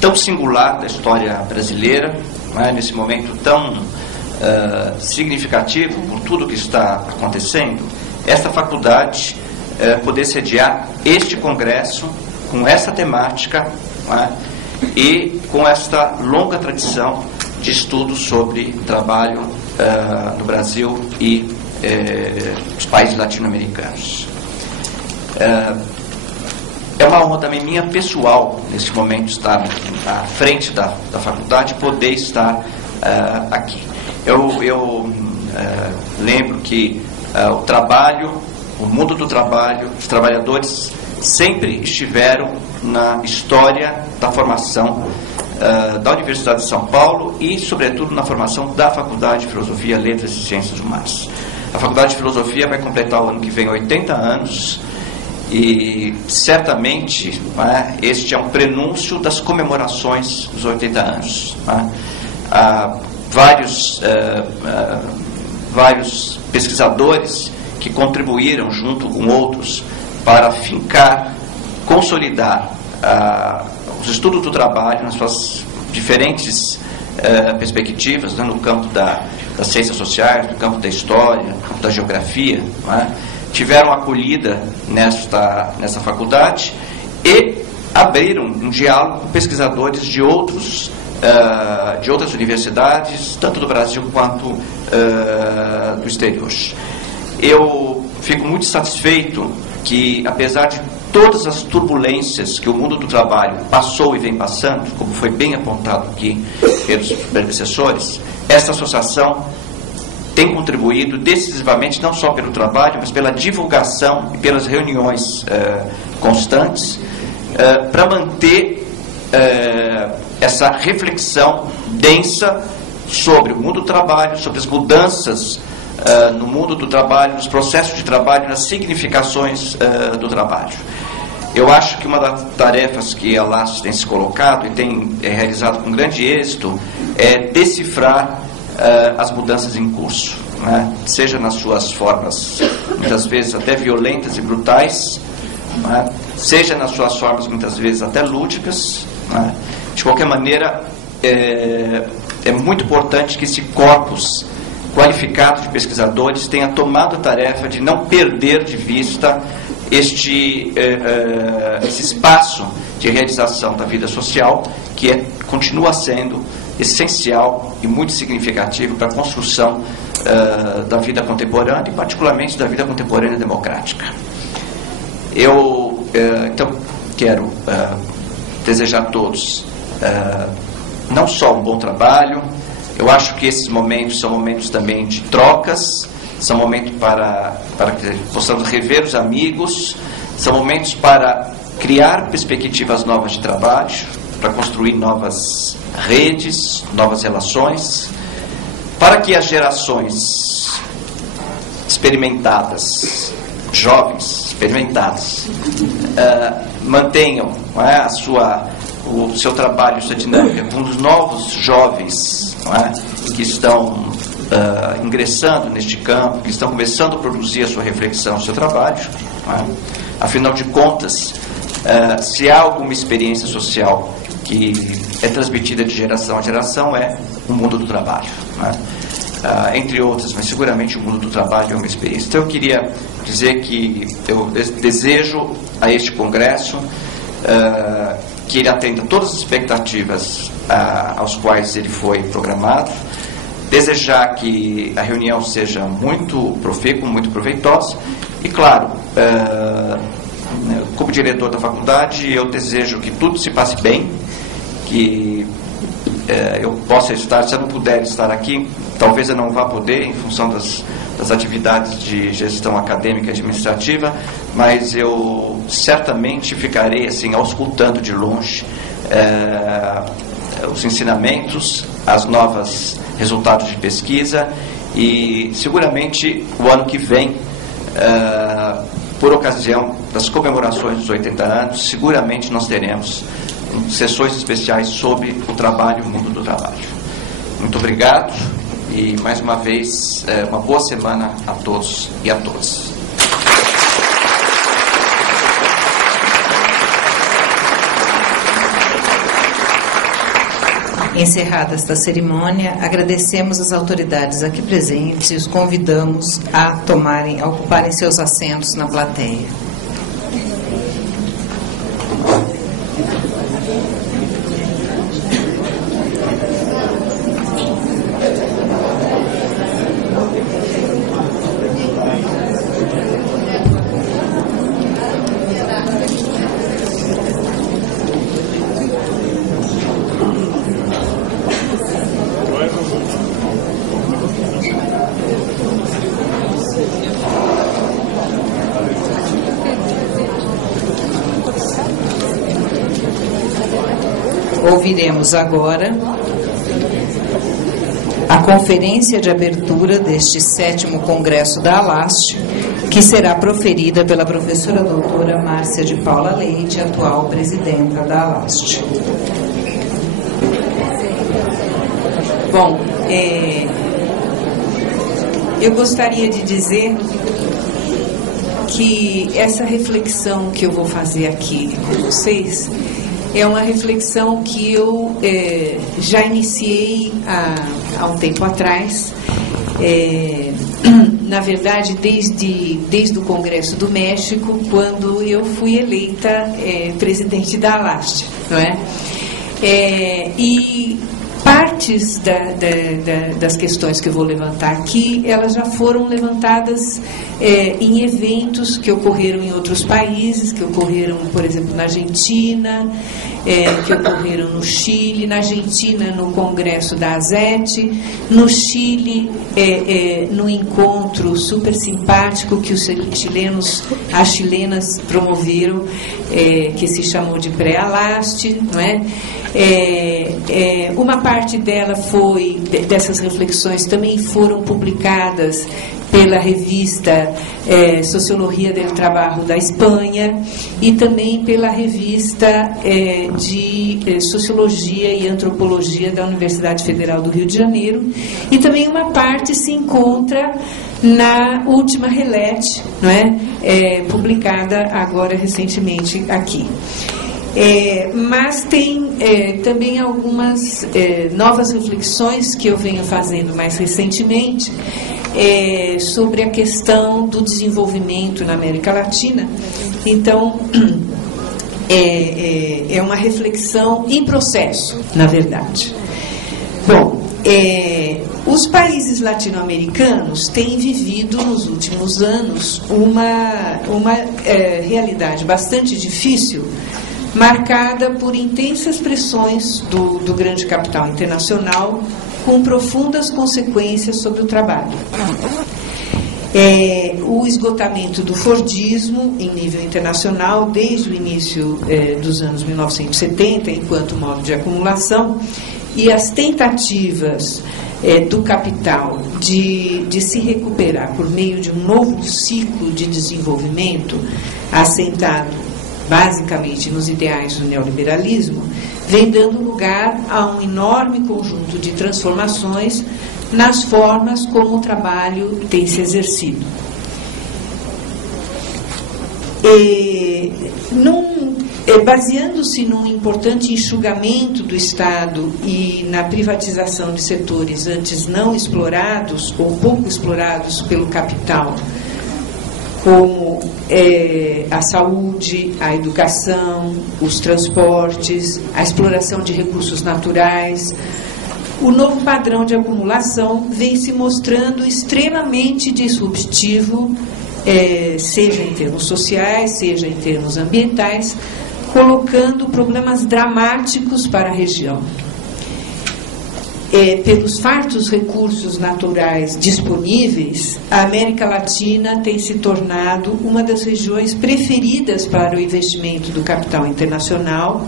tão singular da história brasileira, nesse momento tão significativo por tudo que está acontecendo, esta faculdade poder sediar este congresso com essa temática, e com esta longa tradição de estudos sobre trabalho no Brasil e nos países latino-americanos. É uma honra também minha pessoal, nesse momento, estar à frente da faculdade, poder estar aqui. Eu lembro que o trabalho, o mundo do trabalho, os trabalhadores sempre estiveram na história da formação da Universidade de São Paulo e, sobretudo, na formação da Faculdade de Filosofia, Letras e Ciências Humanas. A Faculdade de Filosofia vai completar o ano que vem 80 anos e, certamente, este é um prenúncio das comemorações dos 80 anos. Há vários pesquisadores que contribuíram, junto com outros, para fincar, consolidar os estudos do trabalho nas suas diferentes perspectivas, no campo das ciências sociais, no campo da história, no campo da geografia, tiveram acolhida nessa faculdade e abriram um diálogo com pesquisadores de outras universidades, tanto do Brasil quanto do exterior. Eu fico muito satisfeito que, apesar de todas as turbulências que o mundo do trabalho passou e vem passando, como foi bem apontado aqui pelos predecessores, esta associação tem contribuído decisivamente, não só pelo trabalho, mas pela divulgação e pelas reuniões constantes, para manter essa reflexão densa sobre o mundo do trabalho, sobre as mudanças no mundo do trabalho, nos processos de trabalho, nas significações do trabalho. Eu acho que uma das tarefas que a LAS tem se colocado e tem realizado com grande êxito é decifrar as mudanças em curso, seja nas suas formas, muitas vezes até violentas e brutais, seja nas suas formas, muitas vezes até lúdicas. De qualquer maneira, é muito importante que esse corpus qualificado de pesquisadores tenha tomado a tarefa de não perder de vista esse espaço de realização da vida social, que continua sendo essencial e muito significativo para a construção da vida contemporânea, e particularmente da vida contemporânea democrática. Eu, então, quero desejar a todos não só um bom trabalho. Eu acho que esses momentos são momentos também de trocas, são momentos para que possamos rever os amigos, são momentos para criar perspectivas novas de trabalho, para construir novas redes, novas relações, para que as gerações experimentadas, jovens experimentadas, mantenham o seu trabalho, sua dinâmica com os novos jovens, que estão ingressando neste campo, que estão começando a produzir a sua reflexão, o seu trabalho. Afinal de contas, se há alguma experiência social que é transmitida de geração a geração, é o mundo do trabalho, entre outras, mas seguramente o mundo do trabalho é uma experiência. Então eu queria dizer que eu desejo a este congresso que ele atenda todas as expectativas aos quais ele foi programado, desejar que a reunião seja muito profícua, muito proveitosa, e claro, como diretor da faculdade, eu desejo que tudo se passe bem, que eu possa estar, se eu não puder estar aqui, talvez eu não vá poder em função das atividades de gestão acadêmica e administrativa, mas eu certamente ficarei assim auscultando de longe os ensinamentos, as novas resultados de pesquisa, e seguramente o ano que vem, por ocasião das comemorações dos 80 anos, seguramente nós teremos sessões especiais sobre o trabalho e o mundo do trabalho. Muito obrigado e, mais uma vez, uma boa semana a todos e a todas. Encerrada esta cerimônia, agradecemos as autoridades aqui presentes e os convidamos a ocuparem seus assentos na plateia. Ouviremos agora a conferência de abertura deste 7º Congresso da ALAST, que será proferida pela professora doutora Márcia de Paula Leite, atual presidenta da ALAST. Bom, eu gostaria de dizer que essa reflexão que eu vou fazer aqui com vocês é uma reflexão que eu já iniciei há um tempo atrás, na verdade desde o Congresso do México, quando eu fui eleita presidente da ALAST, não é? E partes das questões que eu vou levantar aqui, elas já foram levantadas em eventos que ocorreram em outros países, que ocorreram, por exemplo, na Argentina, que ocorreram no Chile, na Argentina no Congresso da ASET, no Chile no encontro super simpático que as chilenas promoveram, que se chamou de pré-ALAST, não é? Uma parte dessas reflexões também foram publicadas pela revista Sociologia del Trabajo da Espanha e também pela revista de Sociologia e Antropologia da Universidade Federal do Rio de Janeiro, e também uma parte se encontra na última Relete, não é? Publicada agora recentemente aqui. Mas tem também algumas novas reflexões que eu venho fazendo mais recentemente sobre a questão do desenvolvimento na América Latina. Então, é uma reflexão em processo, na verdade. Bom, os países latino-americanos têm vivido nos últimos anos uma realidade bastante difícil, marcada por intensas pressões do grande capital internacional, com profundas consequências sobre o trabalho. O esgotamento do Fordismo em nível internacional desde o início dos anos 1970, enquanto modo de acumulação, e as tentativas do capital de se recuperar por meio de um novo ciclo de desenvolvimento assentado basicamente nos ideais do neoliberalismo, vem dando lugar a um enorme conjunto de transformações nas formas como o trabalho tem se exercido. Baseando-se num importante enxugamento do Estado e na privatização de setores antes não explorados ou pouco explorados pelo capital, como a saúde, a educação, os transportes, a exploração de recursos naturais, o novo padrão de acumulação vem se mostrando extremamente disruptivo, seja em termos sociais, seja em termos ambientais, colocando problemas dramáticos para a região. Pelos fartos recursos naturais disponíveis, a América Latina tem se tornado uma das regiões preferidas para o investimento do capital internacional,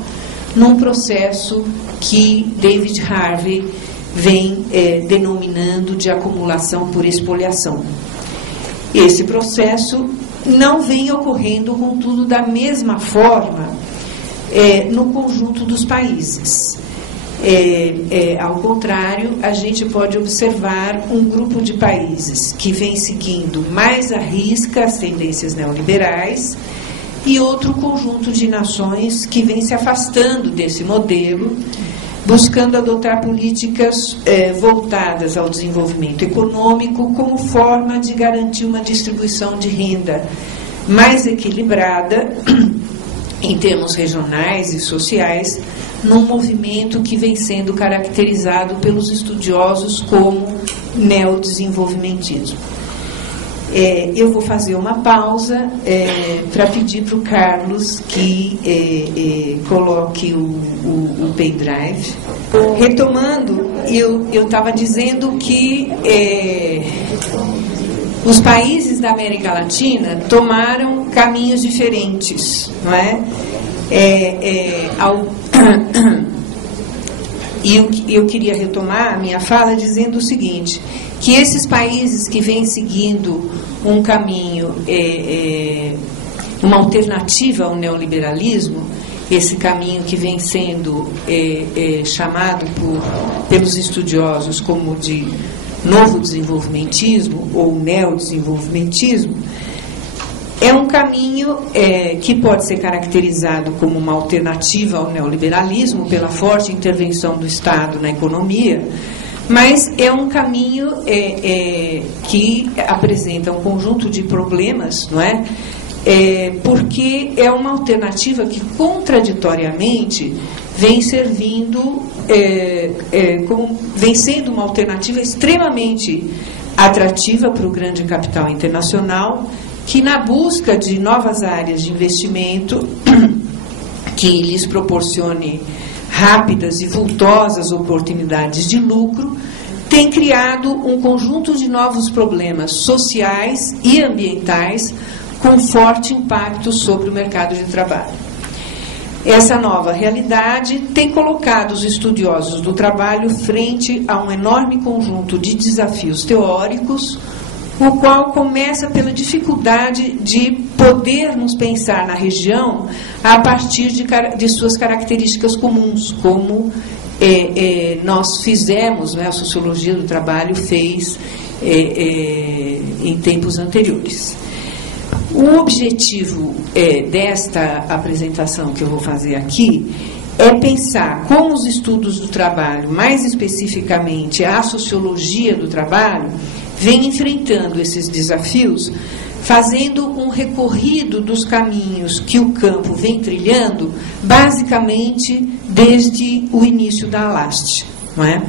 num processo que David Harvey vem denominando de acumulação por expoliação. Esse processo não vem ocorrendo, contudo, da mesma forma no conjunto dos países. Ao contrário, a gente pode observar um grupo de países que vem seguindo mais à risca as tendências neoliberais e outro conjunto de nações que vem se afastando desse modelo, buscando adotar políticas voltadas ao desenvolvimento econômico como forma de garantir uma distribuição de renda mais equilibrada em termos regionais e sociais, num movimento que vem sendo caracterizado pelos estudiosos como neodesenvolvimentismo. Eu vou fazer uma pausa para pedir para o Carlos que coloque o pendrive. Retomando, eu estava dizendo que os países da América Latina tomaram caminhos diferentes, não é? E eu queria retomar a minha fala dizendo o seguinte, que esses países que vêm seguindo um caminho, uma alternativa ao neoliberalismo, esse caminho que vem sendo chamado pelos estudiosos como de novo desenvolvimentismo ou neodesenvolvimentismo, é um caminho que pode ser caracterizado como uma alternativa ao neoliberalismo pela forte intervenção do Estado na economia, mas é um caminho que apresenta um conjunto de problemas, não é? Porque é uma alternativa que contraditoriamente vem servindo, vem sendo uma alternativa extremamente atrativa para o grande capital internacional, que na busca de novas áreas de investimento que lhes proporcione rápidas e vultosas oportunidades de lucro, tem criado um conjunto de novos problemas sociais e ambientais com forte impacto sobre o mercado de trabalho. Essa nova realidade tem colocado os estudiosos do trabalho frente a um enorme conjunto de desafios teóricos, o qual começa pela dificuldade de podermos pensar na região a partir de suas características comuns, como nós fizemos, né, a sociologia do trabalho fez em tempos anteriores. O objetivo desta apresentação que eu vou fazer aqui é pensar como os estudos do trabalho, mais especificamente a sociologia do trabalho, vem enfrentando esses desafios fazendo um recorrido dos caminhos que o campo vem trilhando, basicamente desde o início da Alast. Não é?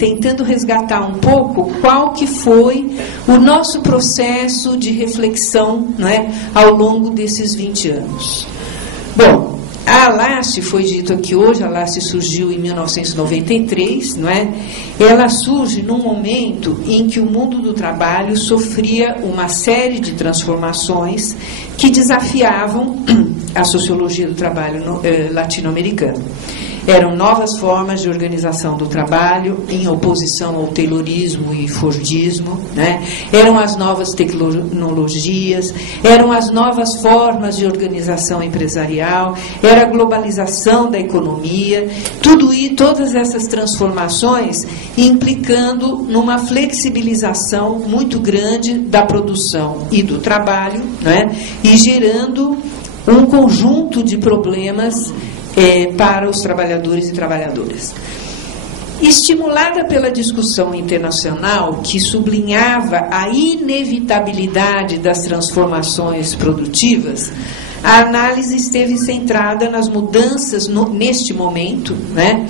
Tentando resgatar um pouco qual que foi o nosso processo de reflexão, não é, ao longo desses 20 anos. Bom, a Alast, foi dito aqui hoje, a Alast surgiu em 1993, não é? Ela surge num momento em que o mundo do trabalho sofria uma série de transformações que desafiavam a sociologia do trabalho latino-americana. Eram novas formas de organização do trabalho, em oposição ao taylorismo e fordismo, né? Eram as novas tecnologias, eram as novas formas de organização empresarial, era a globalização da economia, todas essas transformações implicando numa flexibilização muito grande da produção e do trabalho, né? E gerando um conjunto de problemas para os trabalhadores e trabalhadoras. Estimulada pela discussão internacional que sublinhava a inevitabilidade das transformações produtivas, a análise esteve centrada nas mudanças neste momento, né,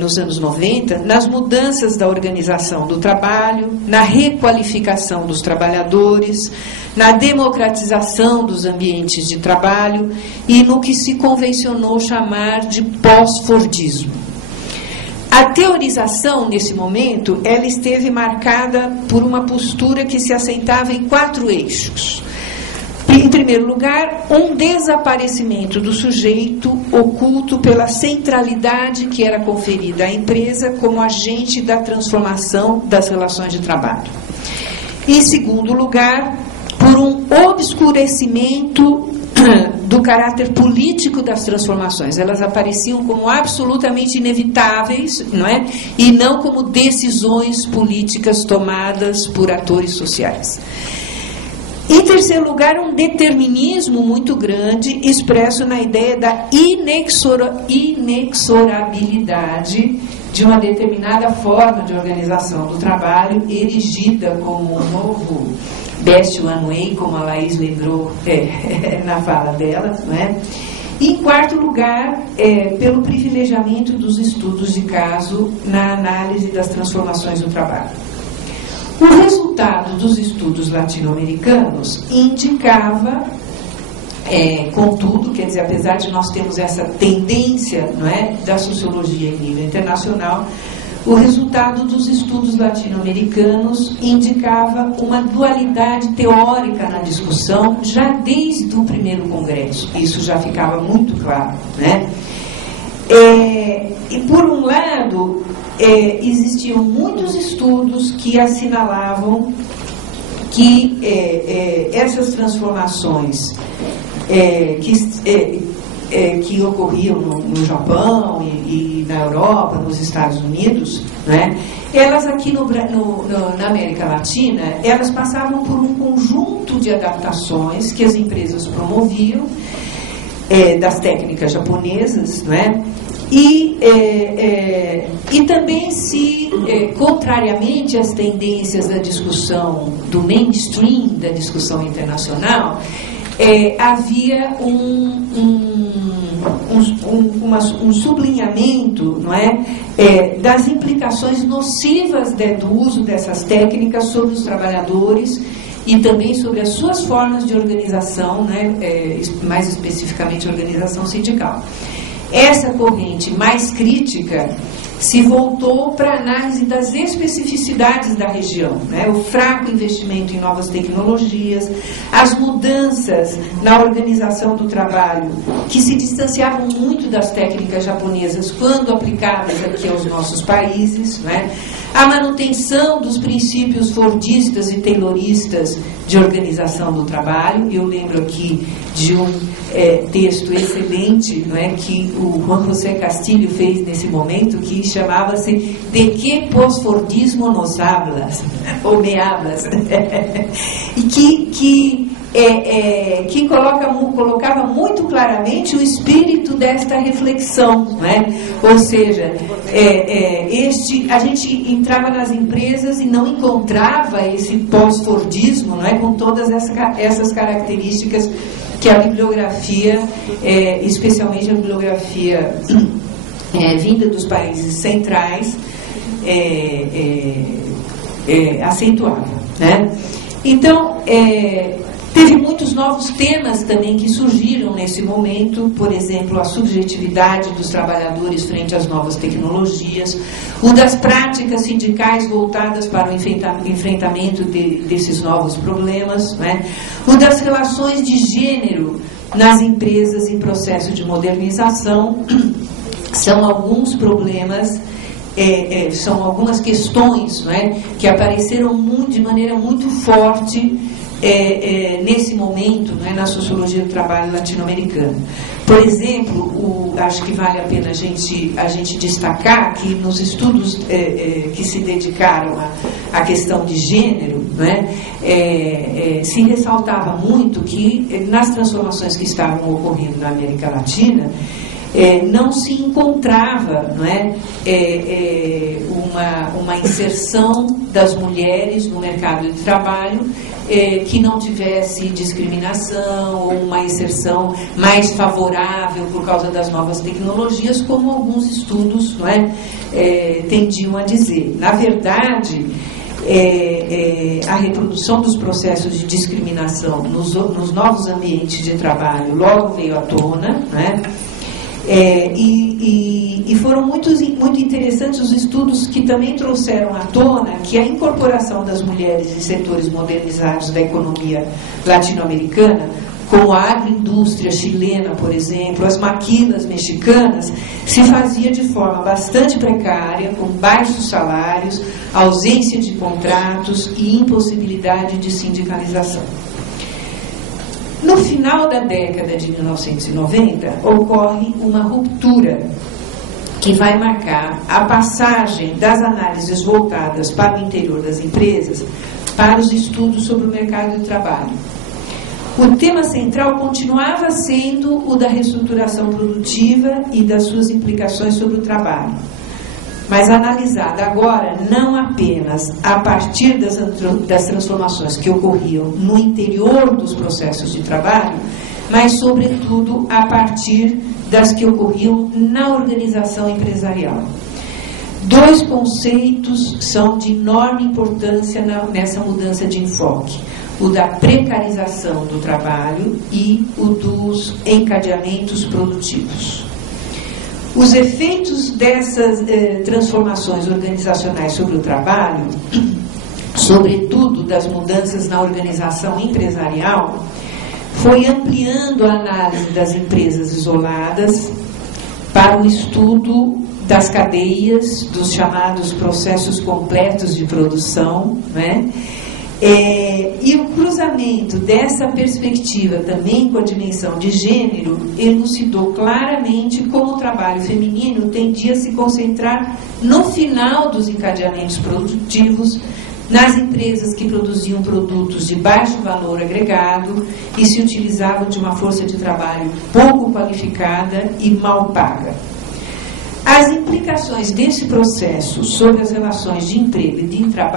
nos anos 90, nas mudanças da organização do trabalho, na requalificação dos trabalhadores, na democratização dos ambientes de trabalho e no que se convencionou chamar de pós-fordismo. A teorização, nesse momento, ela esteve marcada por uma postura que se assentava em 4 eixos. Em primeiro lugar, um desaparecimento do sujeito oculto pela centralidade que era conferida à empresa como agente da transformação das relações de trabalho. Em segundo lugar, por um obscurecimento do caráter político das transformações. Elas apareciam como absolutamente inevitáveis, não é? E não como decisões políticas tomadas por atores sociais. Em terceiro lugar, um determinismo muito grande expresso na ideia da inexorabilidade de uma determinada forma de organização do trabalho, erigida como um novo Best One Way, como a Laís lembrou na fala dela, não é? Em quarto lugar, pelo privilegiamento dos estudos de caso na análise das transformações do trabalho. O resultado dos estudos latino-americanos indicava, contudo, quer dizer, apesar de nós termos essa tendência, não é, da sociologia em nível internacional, o resultado dos estudos latino-americanos indicava uma dualidade teórica na discussão já desde o primeiro congresso. Isso já ficava muito claro, né? E por um lado, existiam muitos estudos que assinalavam que essas transformações que ocorriam no Japão e na Europa, nos Estados Unidos, né, elas aqui na América Latina, elas passavam por um conjunto de adaptações que as empresas promoviam, das técnicas japonesas, né? E também contrariamente às tendências da discussão do mainstream, da discussão internacional, havia um sublinhamento, não é, das implicações nocivas do uso dessas técnicas sobre os trabalhadores e também sobre as suas formas de organização, né, mais especificamente organização sindical. Essa corrente mais crítica se voltou para a análise das especificidades da região, né? O fraco investimento em novas tecnologias, as mudanças na organização do trabalho, que se distanciavam muito das técnicas japonesas quando aplicadas aqui aos nossos países, né? A manutenção dos princípios fordistas e tayloristas de organização do trabalho. Eu lembro aqui de um texto excelente, não é, que o Juan José Castilho fez nesse momento, que chamava-se "De que pós-fordismo nos hablas?", ou me hablas, e que que colocava muito claramente o espírito desta reflexão, né? Ou seja, a gente entrava nas empresas e não encontrava esse pós-fordismo, não é? Com todas essas características que a bibliografia, especialmente a bibliografia vinda dos países centrais, acentuava, né? Então, teve muitos novos temas também que surgiram nesse momento, por exemplo, a subjetividade dos trabalhadores frente às novas tecnologias, o das práticas sindicais voltadas para o enfrentamento desses novos problemas, né? O das relações de gênero nas empresas em processo de modernização. São alguns problemas, são algumas questões, não é, que apareceram de maneira muito forte nesse momento, não é, na sociologia do trabalho latino-americana. Por exemplo, acho que vale a pena a gente destacar que nos estudos que se dedicaram à questão de gênero, não é, se ressaltava muito que nas transformações que estavam ocorrendo na América Latina, não se encontrava, não é, uma inserção das mulheres no mercado de trabalho que não tivesse discriminação ou uma inserção mais favorável por causa das novas tecnologias, como alguns estudos, não é, tendiam a dizer. Na verdade, a reprodução dos processos de discriminação nos novos ambientes de trabalho logo veio à tona, não é? E foram muito interessantes os estudos que também trouxeram à tona que a incorporação das mulheres em setores modernizados da economia latino-americana, como a agroindústria chilena, por exemplo, as maquilas mexicanas, se fazia de forma bastante precária, com baixos salários, ausência de contratos e impossibilidade de sindicalização. No final da década de 1990, ocorre uma ruptura que vai marcar a passagem das análises voltadas para o interior das empresas para os estudos sobre o mercado de trabalho. O tema central continuava sendo o da reestruturação produtiva e das suas implicações sobre o trabalho, mas analisada agora não apenas a partir das transformações que ocorriam no interior dos processos de trabalho, mas, sobretudo, a partir das que ocorriam na organização empresarial. Dois conceitos são de enorme importância nessa mudança de enfoque: o da precarização do trabalho e o dos encadeamentos produtivos. Os efeitos dessas transformações organizacionais sobre o trabalho, sobretudo das mudanças na organização empresarial, foi ampliando a análise das empresas isoladas para o estudo das cadeias, dos chamados processos completos de produção, né? E o cruzamento dessa perspectiva também com a dimensão de gênero elucidou claramente como o trabalho feminino tendia a se concentrar no final dos encadeamentos produtivos, nas empresas que produziam produtos de baixo valor agregado e se utilizavam de uma força de trabalho pouco qualificada e mal paga. As implicações desse processo sobre as relações de emprego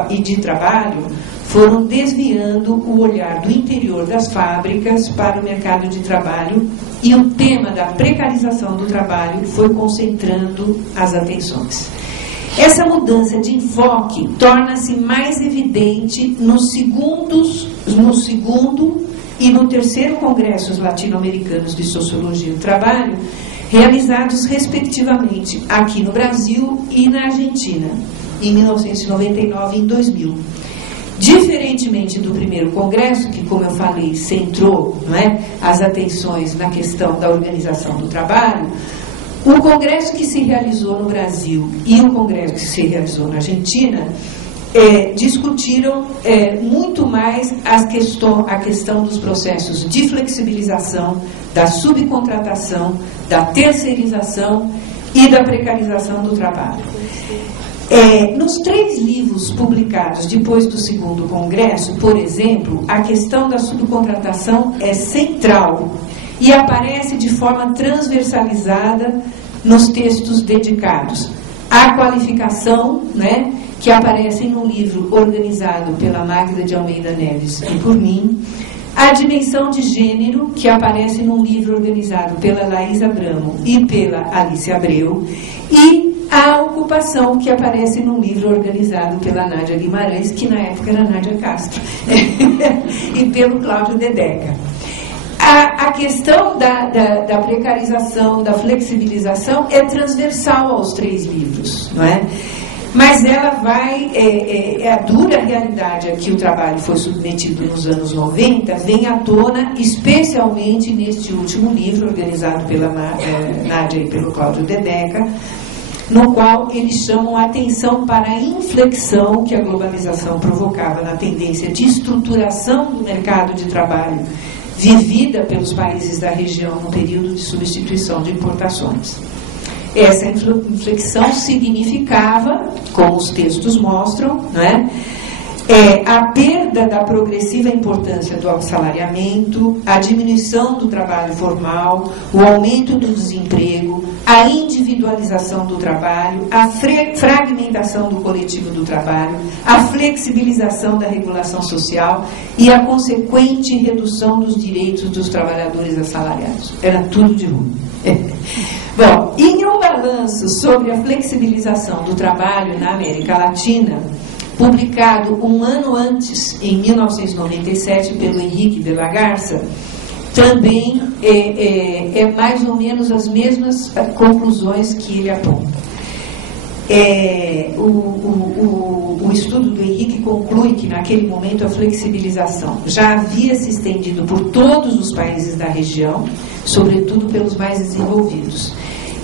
e de trabalho foram desviando o olhar do interior das fábricas para o mercado de trabalho, e o tema da precarização do trabalho foi concentrando as atenções. Essa mudança de enfoque torna-se mais evidente no segundo e no terceiro Congressos Latino-Americanos de Sociologia do Trabalho, realizados respectivamente aqui no Brasil e na Argentina, em 1999 e em 2000. Diferentemente do primeiro congresso, que, como eu falei, centrou, não é, as atenções na questão da organização do trabalho, o congresso que se realizou no Brasil e o congresso que se realizou na Argentina discutiram muito mais a questão dos processos de flexibilização, da subcontratação, da terceirização e da precarização do trabalho. Nos 3 livros publicados depois do 2º Congresso, por exemplo, a questão da subcontratação é central e aparece de forma transversalizada nos textos dedicados. A qualificação, né, que aparece no livro organizado pela Magda de Almeida Neves e por mim, a dimensão de gênero, que aparece num livro organizado pela Laís Abramo e pela Alice Abreu, e a ocupação, que aparece num livro organizado pela Nádia Guimarães, que na época era Nádia Castro, e pelo Cláudio Dedeca. A questão da precarização, da flexibilização é transversal aos 3 livros, não é? Mas ela vai, a dura realidade a que o trabalho foi submetido nos anos 90 vem à tona, especialmente neste último livro, organizado pela Nádia e pelo Cláudio Dedeca, no qual eles chamam a atenção para a inflexão que a globalização provocava na tendência de estruturação do mercado de trabalho vivida pelos países da região no período de substituição de importações. Essa inflexão significava, como os textos mostram, né, a perda da progressiva importância do assalariamento, a diminuição do trabalho formal, o aumento do desemprego, a individualização do trabalho, a fragmentação do coletivo do trabalho, a flexibilização da regulação social e a consequente redução dos direitos dos trabalhadores assalariados. Era tudo de ruim. Bom, em um balanço sobre a flexibilização do trabalho na América Latina, publicado um ano antes, em 1997, pelo Henrique de la Garza, também é mais ou menos as mesmas conclusões que ele aponta. O estudo do Henrique conclui que, naquele momento, a flexibilização já havia se estendido por todos os países da região, sobretudo pelos mais desenvolvidos.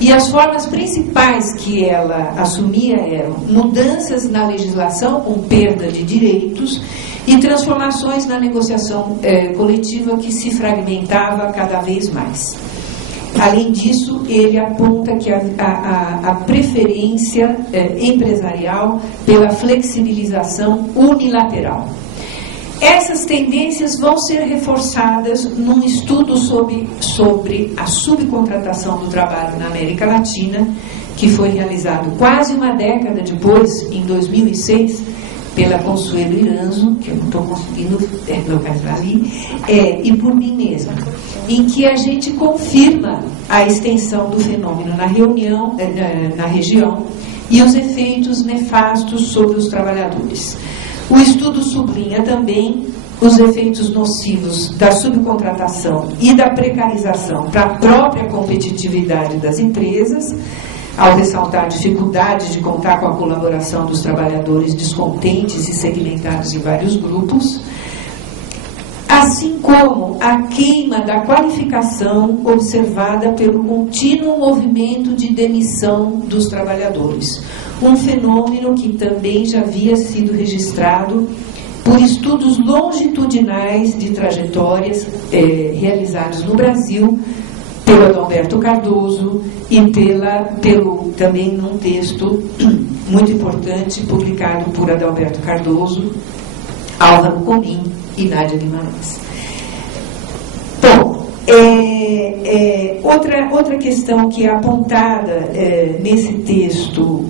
E as formas principais que ela assumia eram mudanças na legislação, com perda de direitos, e transformações na negociação coletiva, que se fragmentava cada vez mais. Além disso, ele aponta que a preferência empresarial pela flexibilização unilateral. Essas tendências vão ser reforçadas num estudo sobre a subcontratação do trabalho na América Latina, que foi realizado quase uma década depois, em 2006, pela Consuelo Iranzo, que eu não estou conseguindo localizar ali, e por mim mesma, em que a gente confirma a extensão do fenômeno na região e os efeitos nefastos sobre os trabalhadores. O estudo sublinha também os efeitos nocivos da subcontratação e da precarização para a própria competitividade das empresas, ao ressaltar a dificuldade de contar com a colaboração dos trabalhadores descontentes e segmentados em vários grupos, assim como a queima da qualificação observada pelo contínuo movimento de demissão dos trabalhadores, um fenômeno que também já havia sido registrado por estudos longitudinais de trajetórias realizados no Brasil pelo Adalberto Cardoso e também num texto muito importante publicado por Adalberto Cardoso, Álvaro Comim e Nádia Guimarães. Bom, outra questão que é apontada nesse texto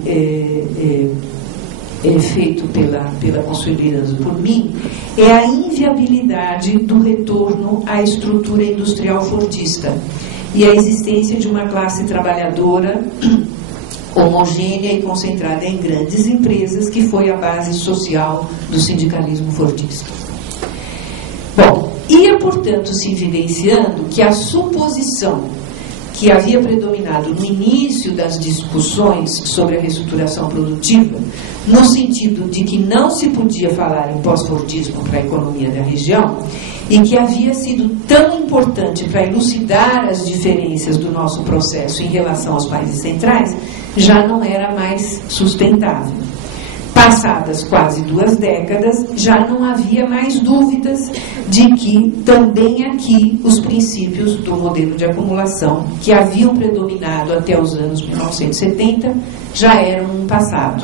feito pela Consuelo Iranzo por mim é a inviabilidade do retorno à estrutura industrial fordista e a existência de uma classe trabalhadora homogênea e concentrada em grandes empresas, que foi a base social do sindicalismo fordista. Bom, ia, portanto, se evidenciando que a suposição que havia predominado no início das discussões sobre a reestruturação produtiva, no sentido de que não se podia falar em pós-fordismo para a economia da região, e que havia sido tão importante para elucidar as diferenças do nosso processo em relação aos países centrais, já não era mais sustentável. Passadas quase 2 décadas, já não havia mais dúvidas de que também aqui os princípios do modelo de acumulação que haviam predominado até os anos 1970 já eram um passado.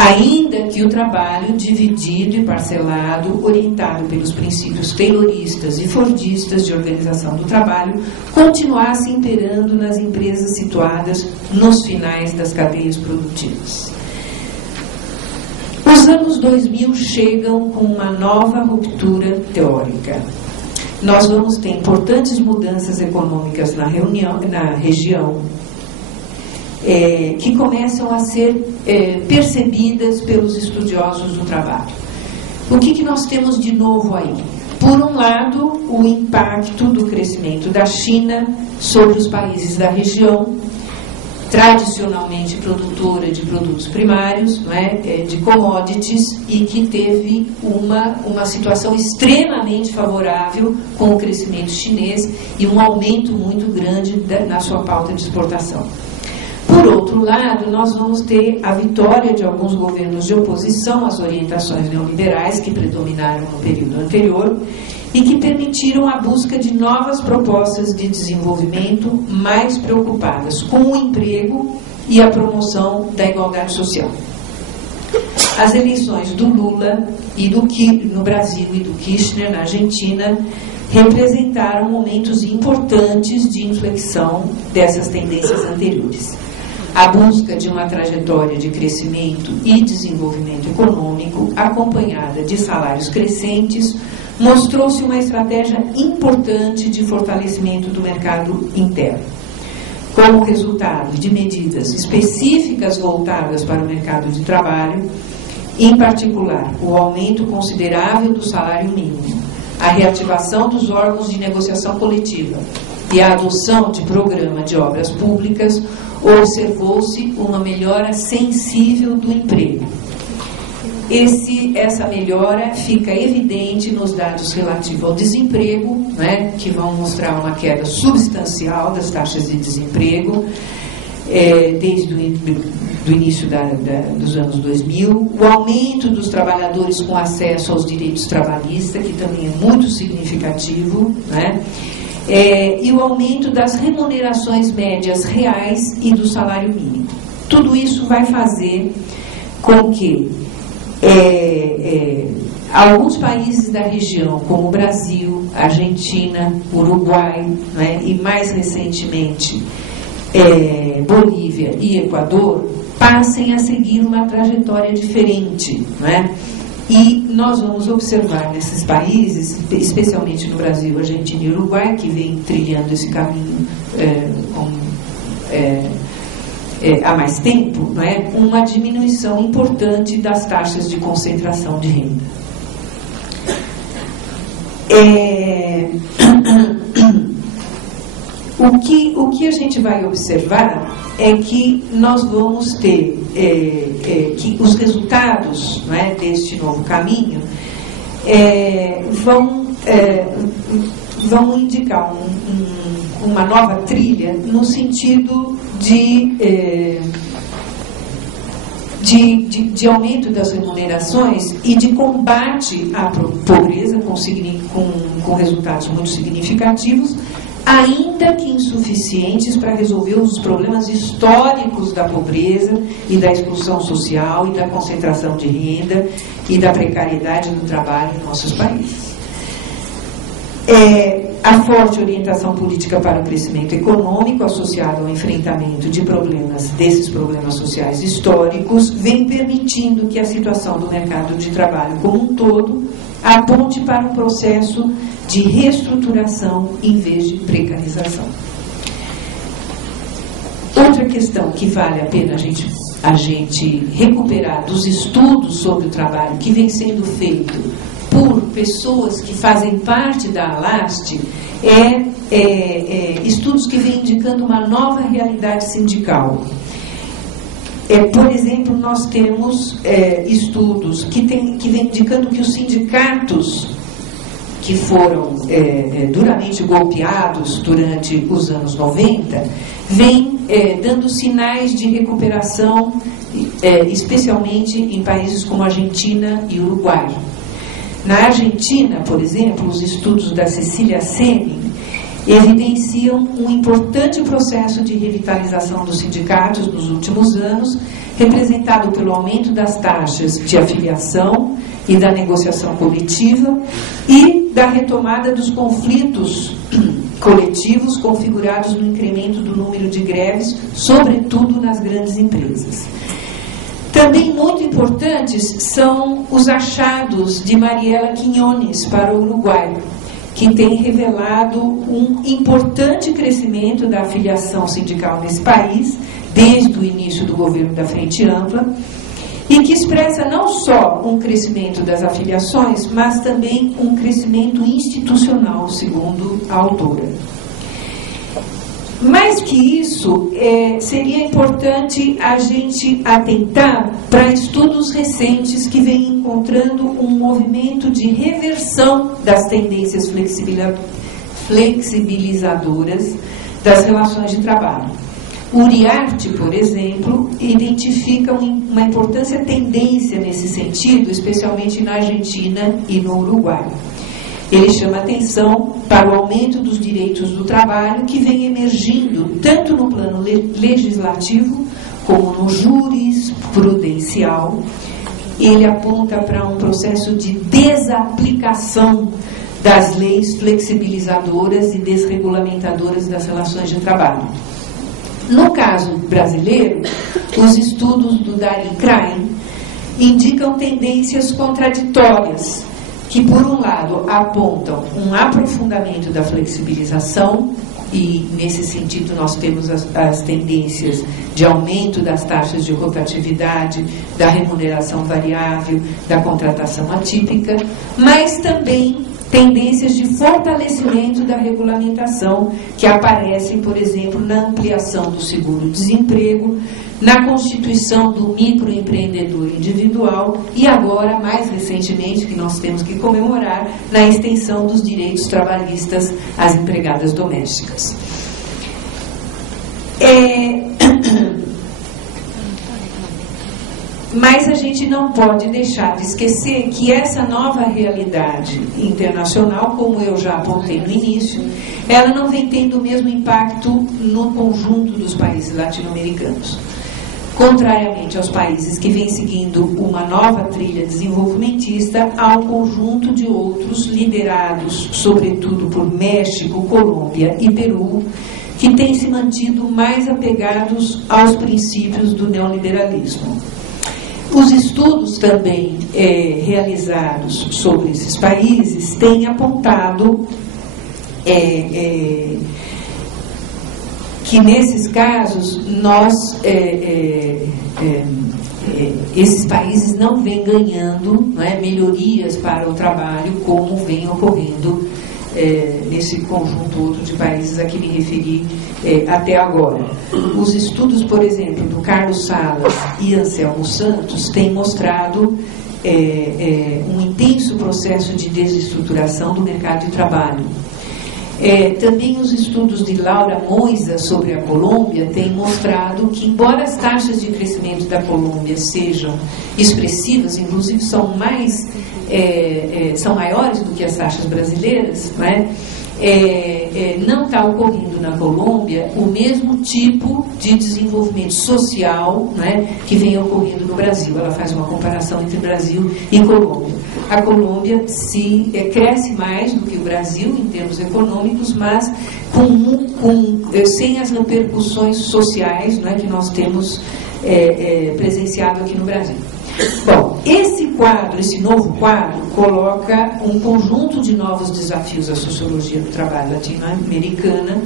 ainda que o trabalho dividido e parcelado, orientado pelos princípios tayloristas e fordistas de organização do trabalho, continuasse imperando nas empresas situadas nos finais das cadeias produtivas. Os anos 2000 chegam com uma nova ruptura teórica. Nós vamos ter importantes mudanças econômicas na região, que começam a ser percebidas pelos estudiosos do trabalho. O que nós temos de novo aí? Por um lado, o impacto do crescimento da China sobre os países da região, tradicionalmente produtora de produtos primários, não é? De commodities, e que teve uma situação extremamente favorável com o crescimento chinês e um aumento muito grande na sua pauta de exportação. Por outro lado, nós vamos ter a vitória de alguns governos de oposição às orientações neoliberais que predominaram no período anterior e que permitiram a busca de novas propostas de desenvolvimento mais preocupadas com o emprego e a promoção da igualdade social. As eleições do Lula e no Brasil e do Kirchner na Argentina representaram momentos importantes de inflexão dessas tendências anteriores. A busca de uma trajetória de crescimento e desenvolvimento econômico, acompanhada de salários crescentes, mostrou-se uma estratégia importante de fortalecimento do mercado interno. Como resultado de medidas específicas voltadas para o mercado de trabalho, em particular, o aumento considerável do salário mínimo, a reativação dos órgãos de negociação coletiva e a adoção de programa de obras públicas, observou-se uma melhora sensível do emprego. Essa melhora fica evidente nos dados relativos ao desemprego, né, que vão mostrar uma queda substancial das taxas de desemprego desde o início dos anos 2000, o aumento dos trabalhadores com acesso aos direitos trabalhistas, que também é muito significativo, né, e o aumento das remunerações médias reais e do salário mínimo. Tudo isso vai fazer com que alguns países da região, como o Brasil, Argentina, Uruguai, né, e mais recentemente Bolívia e Equador, passem a seguir uma trajetória diferente, né? E nós vamos observar nesses países, especialmente no Brasil, Argentina e Uruguai, que vem trilhando esse caminho há mais tempo, não é? Uma diminuição importante das taxas de concentração de renda. O que a gente vai observar é que nós vamos ter que os resultados, não é, deste novo caminho vão indicar uma nova trilha no sentido de aumento das remunerações e de combate à pobreza com resultados muito significativos, ainda que insuficientes para resolver os problemas históricos da pobreza e da exclusão social e da concentração de renda e da precariedade do trabalho em nossos países. A forte orientação política para o crescimento econômico, associado ao enfrentamento desses problemas sociais históricos, vem permitindo que a situação do mercado de trabalho como um todo aponte para um processo de reestruturação em vez de precarização. Outra questão que vale a pena a gente recuperar dos estudos sobre o trabalho que vem sendo feito por pessoas que fazem parte da ALAST estudos que vêm indicando uma nova realidade sindical. Por exemplo, nós temos estudos que vêm indicando que os sindicatos que foram duramente golpeados durante os anos 90 vêm dando sinais de recuperação, especialmente em países como Argentina e Uruguai. Na Argentina, por exemplo, os estudos da Cecília Seni evidenciam um importante processo de revitalização dos sindicatos nos últimos anos, representado pelo aumento das taxas de afiliação e da negociação coletiva e da retomada dos conflitos coletivos configurados no incremento do número de greves, sobretudo nas grandes empresas. Também muito importantes são os achados de Mariela Quiñones para o Uruguai, que tem revelado um importante crescimento da afiliação sindical nesse país, desde o início do governo da Frente Ampla, e que expressa não só um crescimento das afiliações, mas também um crescimento institucional, segundo a autora. Mais que isso, seria importante a gente atentar para estudos recentes que vêm encontrando um movimento de reversão das tendências flexibilizadoras das relações de trabalho. O Uriarte, por exemplo, identifica uma importante tendência nesse sentido, especialmente na Argentina e no Uruguai. Ele chama atenção para o aumento dos direitos do trabalho que vem emergindo tanto no plano legislativo como no jurisprudencial. Ele aponta para um processo de desaplicação das leis flexibilizadoras e desregulamentadoras das relações de trabalho. No caso brasileiro, os estudos do Darí Krain indicam tendências contraditórias, que, por um lado, apontam um aprofundamento da flexibilização, e, nesse sentido, nós temos as tendências de aumento das taxas de rotatividade, da remuneração variável, da contratação atípica, mas também tendências de fortalecimento da regulamentação, que aparecem, por exemplo, na ampliação do seguro-desemprego, na constituição do microempreendedor individual e agora, mais recentemente, que nós temos que comemorar, na extensão dos direitos trabalhistas às empregadas domésticas. Mas a gente não pode deixar de esquecer que essa nova realidade internacional, como eu já apontei no início, ela não vem tendo o mesmo impacto no conjunto dos países latino-americanos. Contrariamente aos países que vêm seguindo uma nova trilha desenvolvimentista, há um conjunto de outros liderados, sobretudo por México, Colômbia e Peru, que têm se mantido mais apegados aos princípios do neoliberalismo. Os estudos também realizados sobre esses países têm apontado que nesses casos esses países não vêm ganhando, não é, melhorias para o trabalho como vem ocorrendo nesse conjunto outro de países a que me referi até agora. Os estudos, por exemplo, do Carlos Salas e Anselmo Santos têm mostrado um intenso processo de desestruturação do mercado de trabalho. Também os estudos de Laura Moisa sobre a Colômbia têm mostrado que, embora as taxas de crescimento da Colômbia sejam expressivas, inclusive são maiores do que as taxas brasileiras, né? Não está ocorrendo na Colômbia o mesmo tipo de desenvolvimento social, né, que vem ocorrendo no Brasil. Ela faz uma comparação entre Brasil e Colômbia. A Colômbia cresce mais do que o Brasil em termos econômicos, mas sem as repercussões sociais, né, que nós temos presenciado aqui no Brasil. Bom, esse novo quadro coloca um conjunto de novos desafios à sociologia do trabalho latino-americana,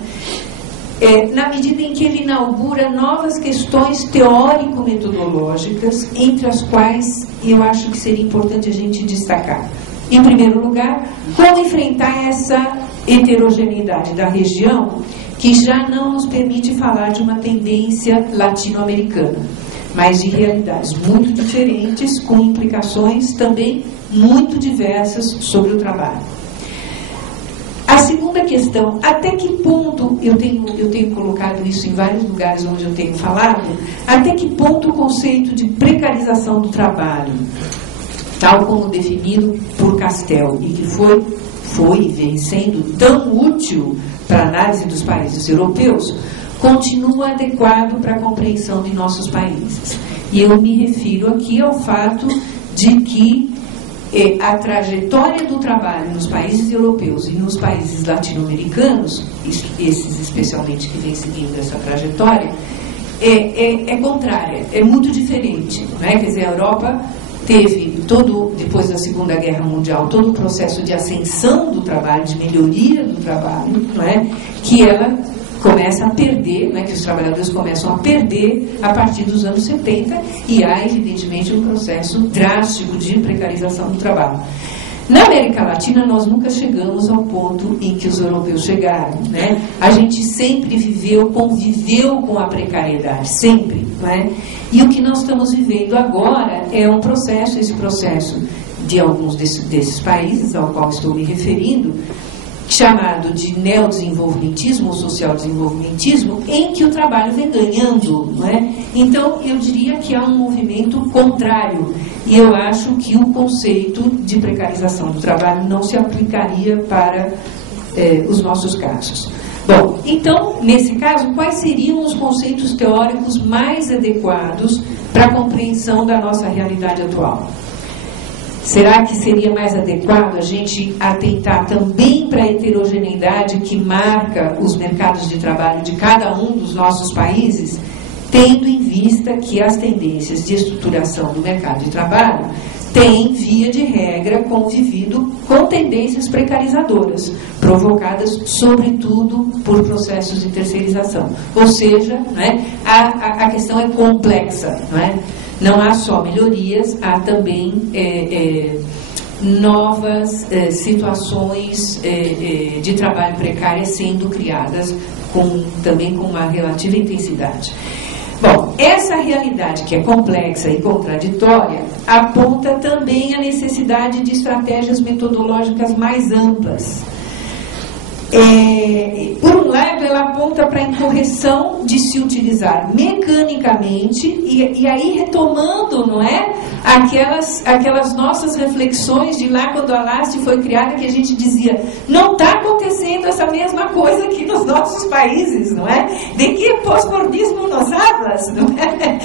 na medida em que ele inaugura novas questões teórico-metodológicas, entre as quais eu acho que seria importante a gente destacar. Em primeiro lugar, como enfrentar essa heterogeneidade da região, que já não nos permite falar de uma tendência latino-americana, mas de realidades muito diferentes, com implicações também muito diversas sobre o trabalho. A segunda questão, até que ponto, eu tenho colocado isso em vários lugares onde eu tenho falado, até que ponto o conceito de precarização do trabalho, tal como definido por Castel, e que foi foi e vem sendo tão útil para a análise dos países europeus, continua adequado para a compreensão de nossos países. E eu me refiro aqui ao fato de que a trajetória do trabalho nos países europeus e nos países latino-americanos, esses especialmente que vêm seguindo essa trajetória, é contrária, é muito diferente, não é? Quer dizer, a Europa teve depois da Segunda Guerra Mundial, todo o processo de ascensão do trabalho, de melhoria do trabalho, não é? Que ela começa a perder, não é? Que os trabalhadores começam a perder a partir dos anos 70, e há, evidentemente, um processo drástico de precarização do trabalho. Na América Latina, nós nunca chegamos ao ponto em que os europeus chegaram, né? A gente sempre conviveu com a precariedade, sempre, não é? E o que nós estamos vivendo agora é um processo, esse processo de alguns desses países ao qual estou me referindo, chamado de neodesenvolvimentismo ou social-desenvolvimentismo, em que o trabalho vem ganhando, não é? Então, eu diria que há um movimento contrário, e eu acho que o conceito de precarização do trabalho não se aplicaria para os nossos casos. Bom, então, nesse caso, quais seriam os conceitos teóricos mais adequados para a compreensão da nossa realidade atual? Será que seria mais adequado a gente atentar também para a heterogeneidade que marca os mercados de trabalho de cada um dos nossos países, tendo em vista que as tendências de estruturação do mercado de trabalho têm, via de regra, convivido com tendências precarizadoras, provocadas, sobretudo, por processos de terceirização. Ou seja, né, a questão é complexa, não é? Não há só melhorias, há também novas situações de trabalho precário sendo criadas também com uma relativa intensidade. Bom, essa realidade que é complexa e contraditória aponta também a necessidade de estratégias metodológicas mais amplas. Por um lado, ela aponta para a incorreção de se utilizar mecanicamente, e aí retomando, não é? Aquelas nossas reflexões de lá quando a LAST foi criada, que a gente dizia, não está acontecendo essa mesma coisa aqui nos nossos países, não é? De que pós-mordismo nos hablas, não é?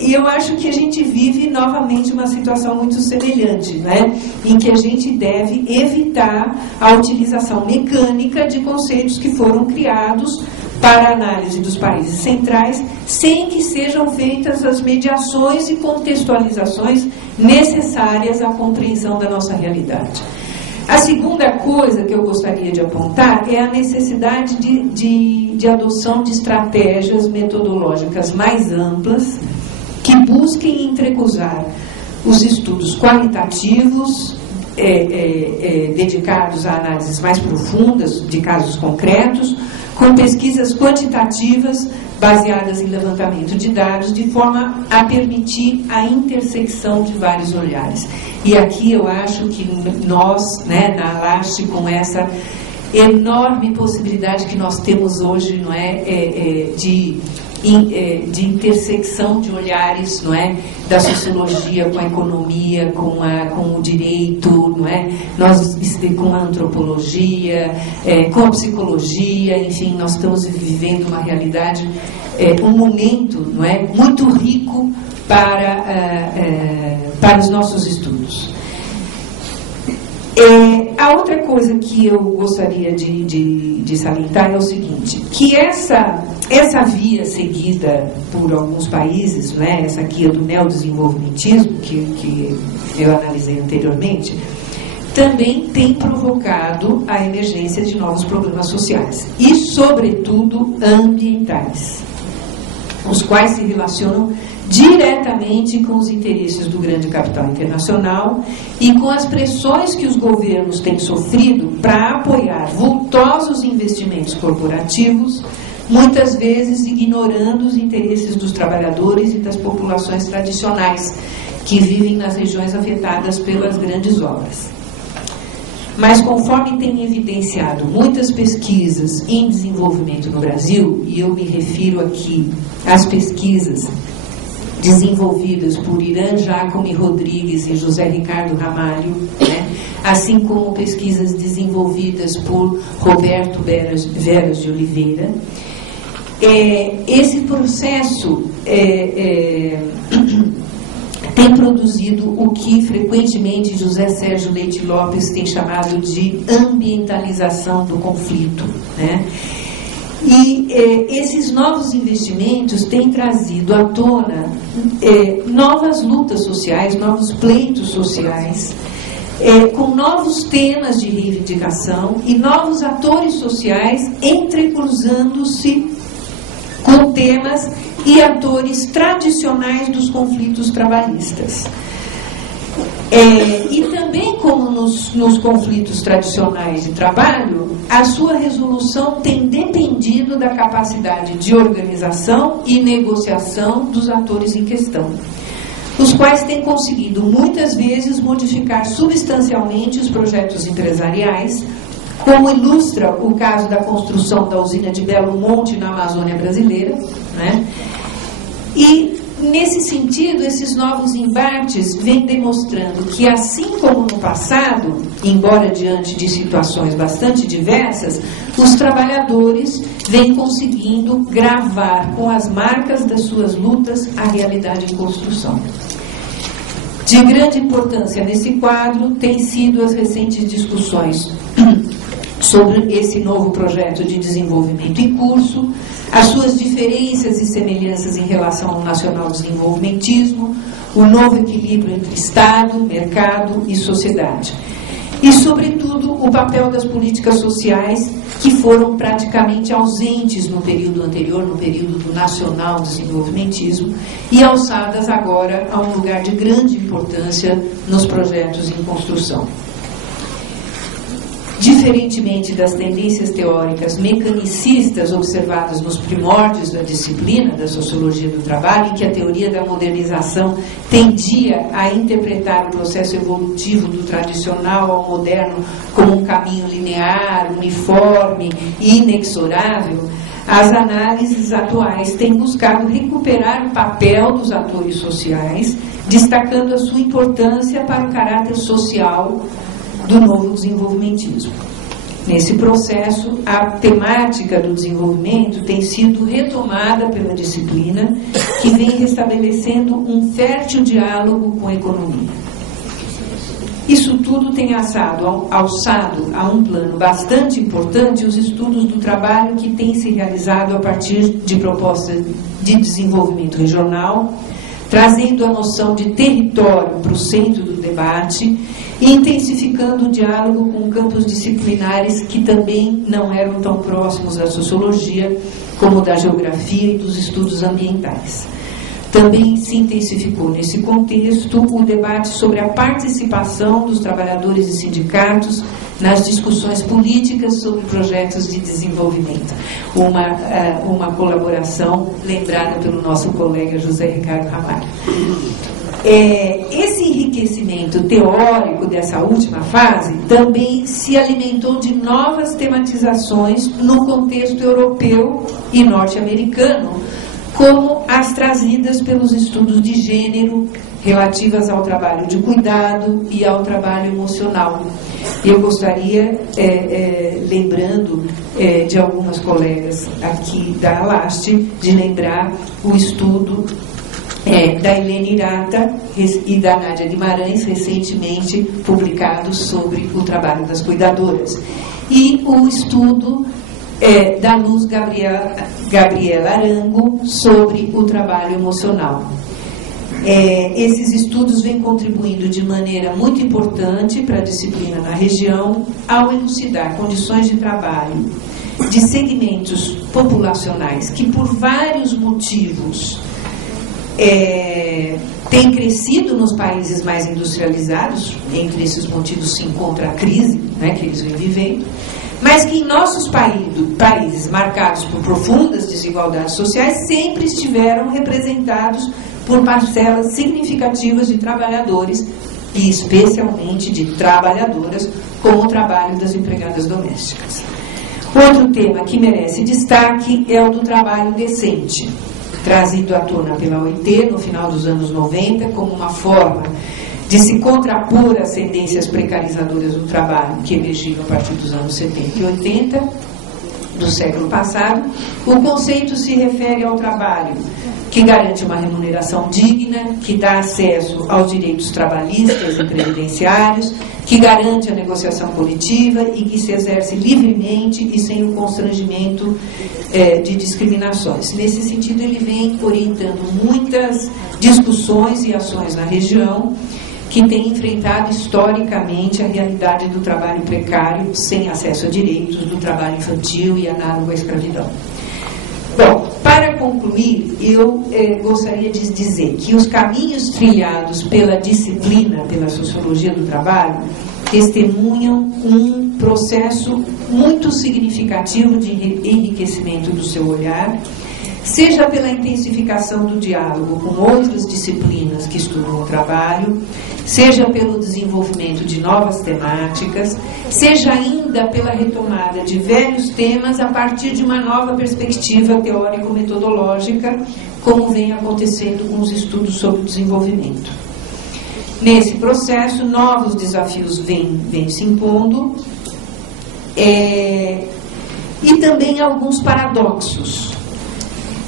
E eu acho que a gente vive novamente uma situação muito semelhante, né? Em que a gente deve evitar a utilização mecânica de conceitos que foram criados para a análise dos países centrais, sem que sejam feitas as mediações e contextualizações necessárias à compreensão da nossa realidade. A segunda coisa que eu gostaria de apontar é a necessidade de adoção de estratégias metodológicas mais amplas que busquem entrecruzar os estudos qualitativos dedicados a análises mais profundas de casos concretos, com pesquisas quantitativas baseadas em levantamento de dados, de forma a permitir a intersecção de vários olhares. E aqui eu acho que nós, né, na LAST, com essa enorme possibilidade que nós temos hoje, não é, de intersecção de olhares, não é, da sociologia com a economia, com o direito, não é, com a antropologia, com a psicologia, enfim, nós estamos vivendo uma realidade, um momento, não é, muito rico para os nossos estudos. A outra coisa que eu gostaria de salientar é o seguinte, que essa via seguida por alguns países, né, essa guia do neodesenvolvimentismo, que eu analisei anteriormente, também tem provocado a emergência de novos problemas sociais e, sobretudo, ambientais, os quais se relacionam diretamente com os interesses do grande capital internacional e com as pressões que os governos têm sofrido para apoiar vultosos investimentos corporativos, muitas vezes ignorando os interesses dos trabalhadores e das populações tradicionais que vivem nas regiões afetadas pelas grandes obras. Mas conforme tem evidenciado muitas pesquisas em desenvolvimento no Brasil, e eu me refiro aqui às pesquisas desenvolvidas por Irã Jacome Rodrigues e José Ricardo Ramalho, né? Assim como pesquisas desenvolvidas por Roberto Veras de Oliveira. Esse processo tem produzido o que frequentemente José Sérgio Leite Lopes tem chamado de ambientalização do conflito, né? E esses novos investimentos têm trazido à tona novas lutas sociais, novos pleitos sociais, com novos temas de reivindicação e novos atores sociais entrecruzando-se com temas e atores tradicionais dos conflitos trabalhistas. E também, como nos conflitos tradicionais de trabalho, a sua resolução tem dependido da capacidade de organização e negociação dos atores em questão, os quais têm conseguido muitas vezes modificar substancialmente os projetos empresariais, como ilustra o caso da construção da usina de Belo Monte na Amazônia brasileira, né? E, nesse sentido, esses novos embates vêm demonstrando que, assim como no passado, embora diante de situações bastante diversas, os trabalhadores vêm conseguindo gravar com as marcas das suas lutas a realidade em construção. De grande importância nesse quadro têm sido as recentes discussões sobre esse novo projeto de desenvolvimento em curso, as suas diferenças e semelhanças em relação ao nacional desenvolvimentismo, o novo equilíbrio entre Estado, mercado e sociedade. E, sobretudo, o papel das políticas sociais que foram praticamente ausentes no período anterior, no período do nacional desenvolvimentismo, e alçadas agora a um lugar de grande importância nos projetos em construção. Diferentemente das tendências teóricas mecanicistas observadas nos primórdios da disciplina da sociologia do trabalho, em que a teoria da modernização tendia a interpretar o processo evolutivo do tradicional ao moderno como um caminho linear, uniforme e inexorável, as análises atuais têm buscado recuperar o papel dos atores sociais, destacando a sua importância para o caráter social do novo desenvolvimentismo. Nesse processo, a temática do desenvolvimento tem sido retomada pela disciplina, que vem restabelecendo um fértil diálogo com a economia. Isso tudo tem alçado a um plano bastante importante os estudos do trabalho que tem se realizado a partir de propostas de desenvolvimento regional, trazendo a noção de território para o centro do debate e intensificando o diálogo com campos disciplinares que também não eram tão próximos da sociologia, como da geografia e dos estudos ambientais. Também se intensificou nesse contexto o debate sobre a participação dos trabalhadores e sindicatos nas discussões políticas sobre projetos de desenvolvimento. Uma colaboração lembrada pelo nosso colega José Ricardo Ramalho. Esse enriquecimento teórico dessa última fase também se alimentou de novas tematizações no contexto europeu e norte-americano, como as trazidas pelos estudos de gênero relativas ao trabalho de cuidado e ao trabalho emocional. Eu gostaria, lembrando de algumas colegas aqui da Alaste, de lembrar o estudo da Helene Hirata e da Nádia Guimarães, recentemente publicado sobre o trabalho das cuidadoras. E o estudo da Luz Gabriela Arango sobre o trabalho emocional. Esses estudos vêm contribuindo de maneira muito importante para a disciplina na região ao elucidar condições de trabalho de segmentos populacionais que, por vários motivos, têm crescido nos países mais industrializados. Entre esses motivos se encontra a crise, né, que eles vêm vivendo, mas que em nossos países marcados por profundas desigualdades sociais sempre estiveram representados por parcelas significativas de trabalhadores e especialmente de trabalhadoras, como o trabalho das empregadas domésticas. Outro tema que merece destaque é o do trabalho decente. trazido à tona pela OIT no final dos anos 90 como uma forma de se contrapor às tendências precarizadoras do trabalho que emergiram a partir dos anos 70 e 80 do século passado. O conceito se refere ao trabalho que garante uma remuneração digna, que dá acesso aos direitos trabalhistas e previdenciários, que garante a negociação coletiva e que se exerce livremente e sem o constrangimento de discriminações. Nesse sentido, ele vem orientando muitas discussões e ações na região que tem enfrentado historicamente a realidade do trabalho precário, sem acesso a direitos, do trabalho infantil e análogo à escravidão. Bom, para concluir, eu gostaria de dizer que os caminhos trilhados pela disciplina, pela sociologia do trabalho, testemunham um processo muito significativo de enriquecimento do seu olhar, seja pela intensificação do diálogo com outras disciplinas que estudam o trabalho, seja pelo desenvolvimento de novas temáticas, seja ainda pela retomada de velhos temas a partir de uma nova perspectiva teórico-metodológica, como vem acontecendo com os estudos sobre o desenvolvimento. Nesse processo, novos desafios vêm se impondo, e também alguns paradoxos.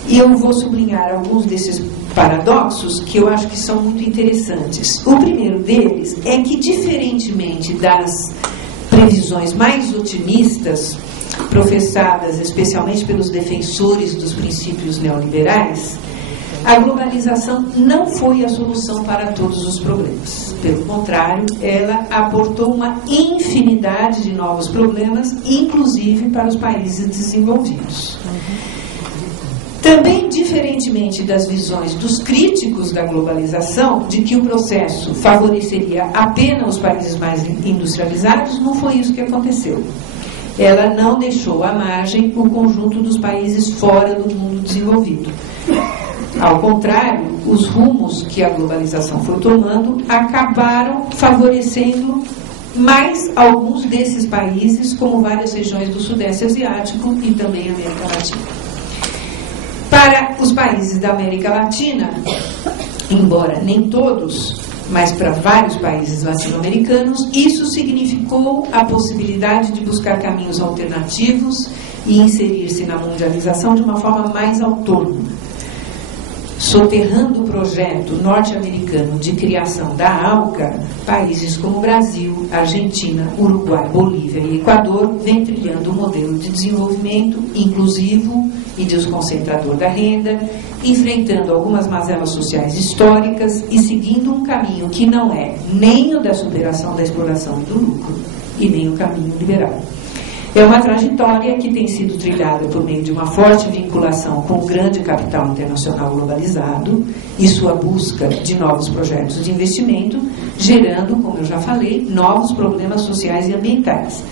E eu vou sublinhar alguns desses paradoxos que eu acho que são muito interessantes. O primeiro deles é que, diferentemente das previsões mais otimistas, professadas especialmente pelos defensores dos princípios neoliberais, a globalização não foi a solução para todos os problemas. Pelo contrário, ela aportou uma infinidade de novos problemas, inclusive para os países desenvolvidos. Também, diferentemente das visões dos críticos da globalização, de que o processo favoreceria apenas os países mais industrializados, não foi isso que aconteceu. Ela não deixou à margem o conjunto dos países fora do mundo desenvolvido. Ao contrário, os rumos que a globalização foi tomando acabaram favorecendo mais alguns desses países, como várias regiões do Sudeste Asiático e também América Latina. Para os países da América Latina, embora nem todos, mas para vários países latino-americanos, isso significou a possibilidade de buscar caminhos alternativos e inserir-se na mundialização de uma forma mais autônoma. Soterrando o projeto norte-americano de criação da ALCA, países como Brasil, Argentina, Uruguai, Bolívia e Equador vêm trilhando um modelo de desenvolvimento inclusivo e desconcentrador da renda, enfrentando algumas mazelas sociais históricas e seguindo um caminho que não é nem o da superação da exploração e do lucro, e nem o caminho liberal. É uma trajetória que tem sido trilhada por meio de uma forte vinculação com o grande capital internacional globalizado e sua busca de novos projetos de investimento, gerando, como eu já falei, novos problemas sociais e ambientais.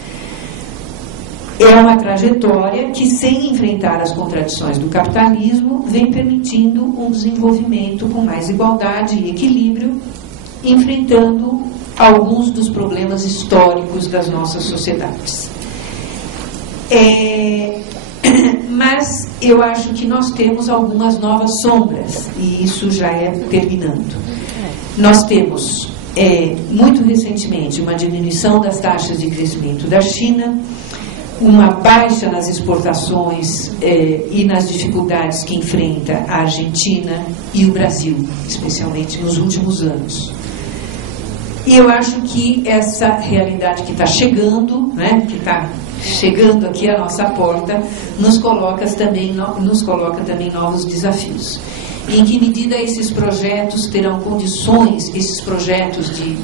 É uma trajetória que, sem enfrentar as contradições do capitalismo, vem permitindo um desenvolvimento com mais igualdade e equilíbrio, enfrentando alguns dos problemas históricos das nossas sociedades. Mas eu acho que nós temos algumas novas sombras, e isso já é terminando. Nós temos, muito recentemente, uma diminuição das taxas de crescimento da China, uma baixa nas exportações e nas dificuldades que enfrenta a Argentina e o Brasil, especialmente nos últimos anos. E eu acho que essa realidade que está chegando, né, que está chegando aqui à nossa porta, nos coloca também novos desafios. E em que medida esses projetos terão condições, esses projetos de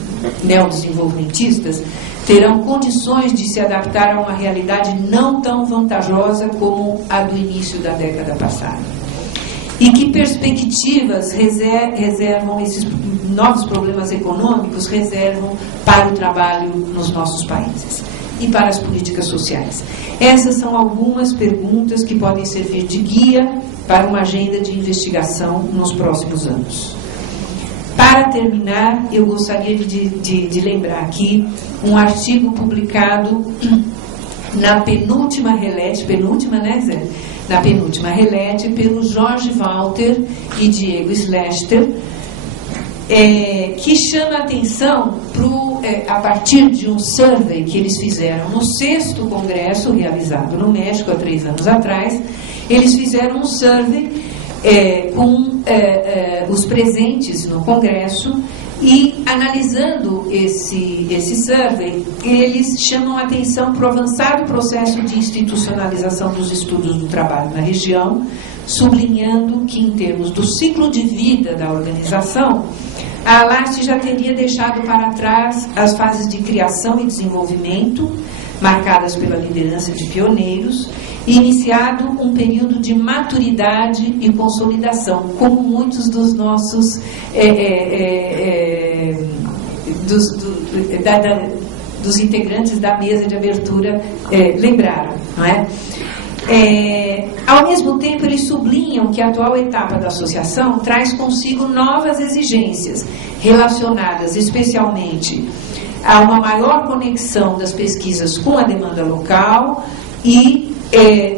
neodesenvolvimentistas, terão condições de se adaptar a uma realidade não tão vantajosa como a do início da década passada. E que perspectivas reservam esses novos problemas econômicos, reservam para o trabalho nos nossos países e para as políticas sociais. Essas são algumas perguntas que podem servir de guia para uma agenda de investigação nos próximos anos. Para terminar, eu gostaria de lembrar aqui um artigo publicado na penúltima relete, penúltima, né, Zé? na penúltima relete, pelo Jorge Walter e Diego Schlechter, que chama a atenção a partir de um survey que eles fizeram no 6º congresso realizado no México há 3 anos atrás. Eles fizeram um survey com os presentes no congresso, e analisando esse survey, eles chamam a atenção para o avançado processo de institucionalização dos estudos do trabalho na região, sublinhando que, em termos do ciclo de vida da organização, a ALAST já teria deixado para trás as fases de criação e desenvolvimento, marcadas pela liderança de pioneiros, e iniciado um período de maturidade e consolidação, como muitos dos nossos dos integrantes da mesa de abertura lembraram, não é? Ao mesmo tempo, eles sublinham que a atual etapa da associação traz consigo novas exigências relacionadas especialmente a uma maior conexão das pesquisas com a demanda local e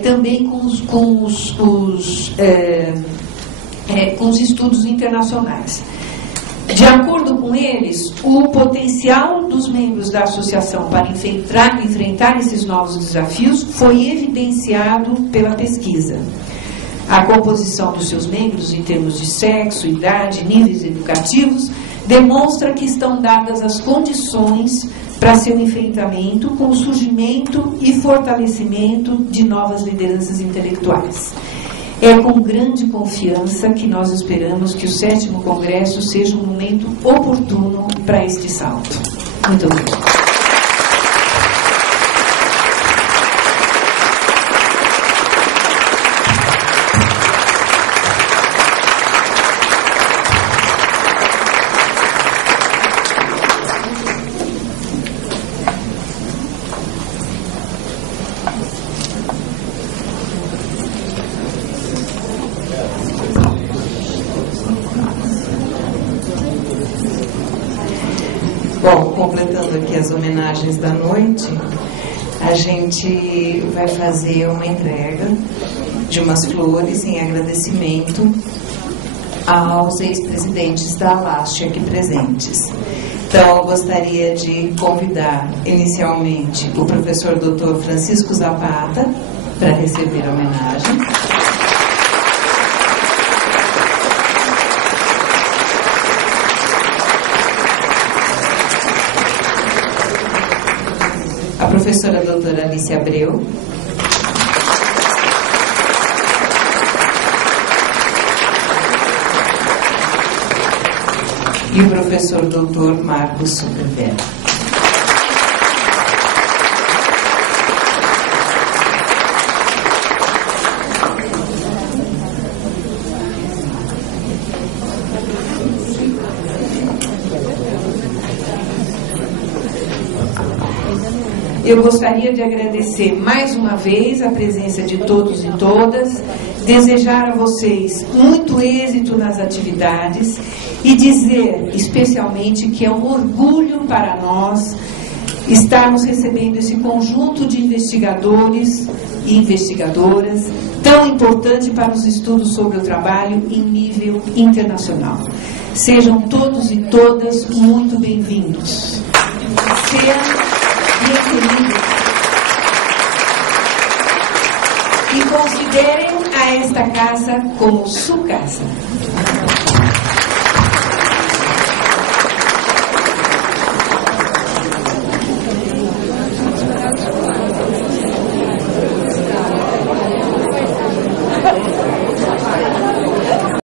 também com os estudos internacionais. De acordo com eles, o potencial dos membros da associação para enfrentar esses novos desafios foi evidenciado pela pesquisa. A composição dos seus membros em termos de sexo, idade, níveis educativos, demonstra que estão dadas as condições para seu enfrentamento com o surgimento e fortalecimento de novas lideranças intelectuais. É com grande confiança que nós esperamos que o 7º Congresso seja um momento oportuno para este salto. Muito obrigada. Bom, completando aqui as homenagens da noite, a gente vai fazer uma entrega de umas flores em agradecimento aos ex-presidentes da ALAST aqui presentes. Então, eu gostaria de convidar inicialmente o professor Dr. Francisco Zapata para receber a homenagem. A professora doutora Alice Abreu. E o professor doutor Marcos Superberg. Eu gostaria de agradecer mais uma vez a presença de todos e todas, desejar a vocês muito êxito nas atividades e dizer especialmente que é um orgulho para nós estarmos recebendo esse conjunto de investigadores e investigadoras tão importante para os estudos sobre o trabalho em nível internacional. Sejam todos e todas muito bem-vindos. E considerem a esta casa como sua casa.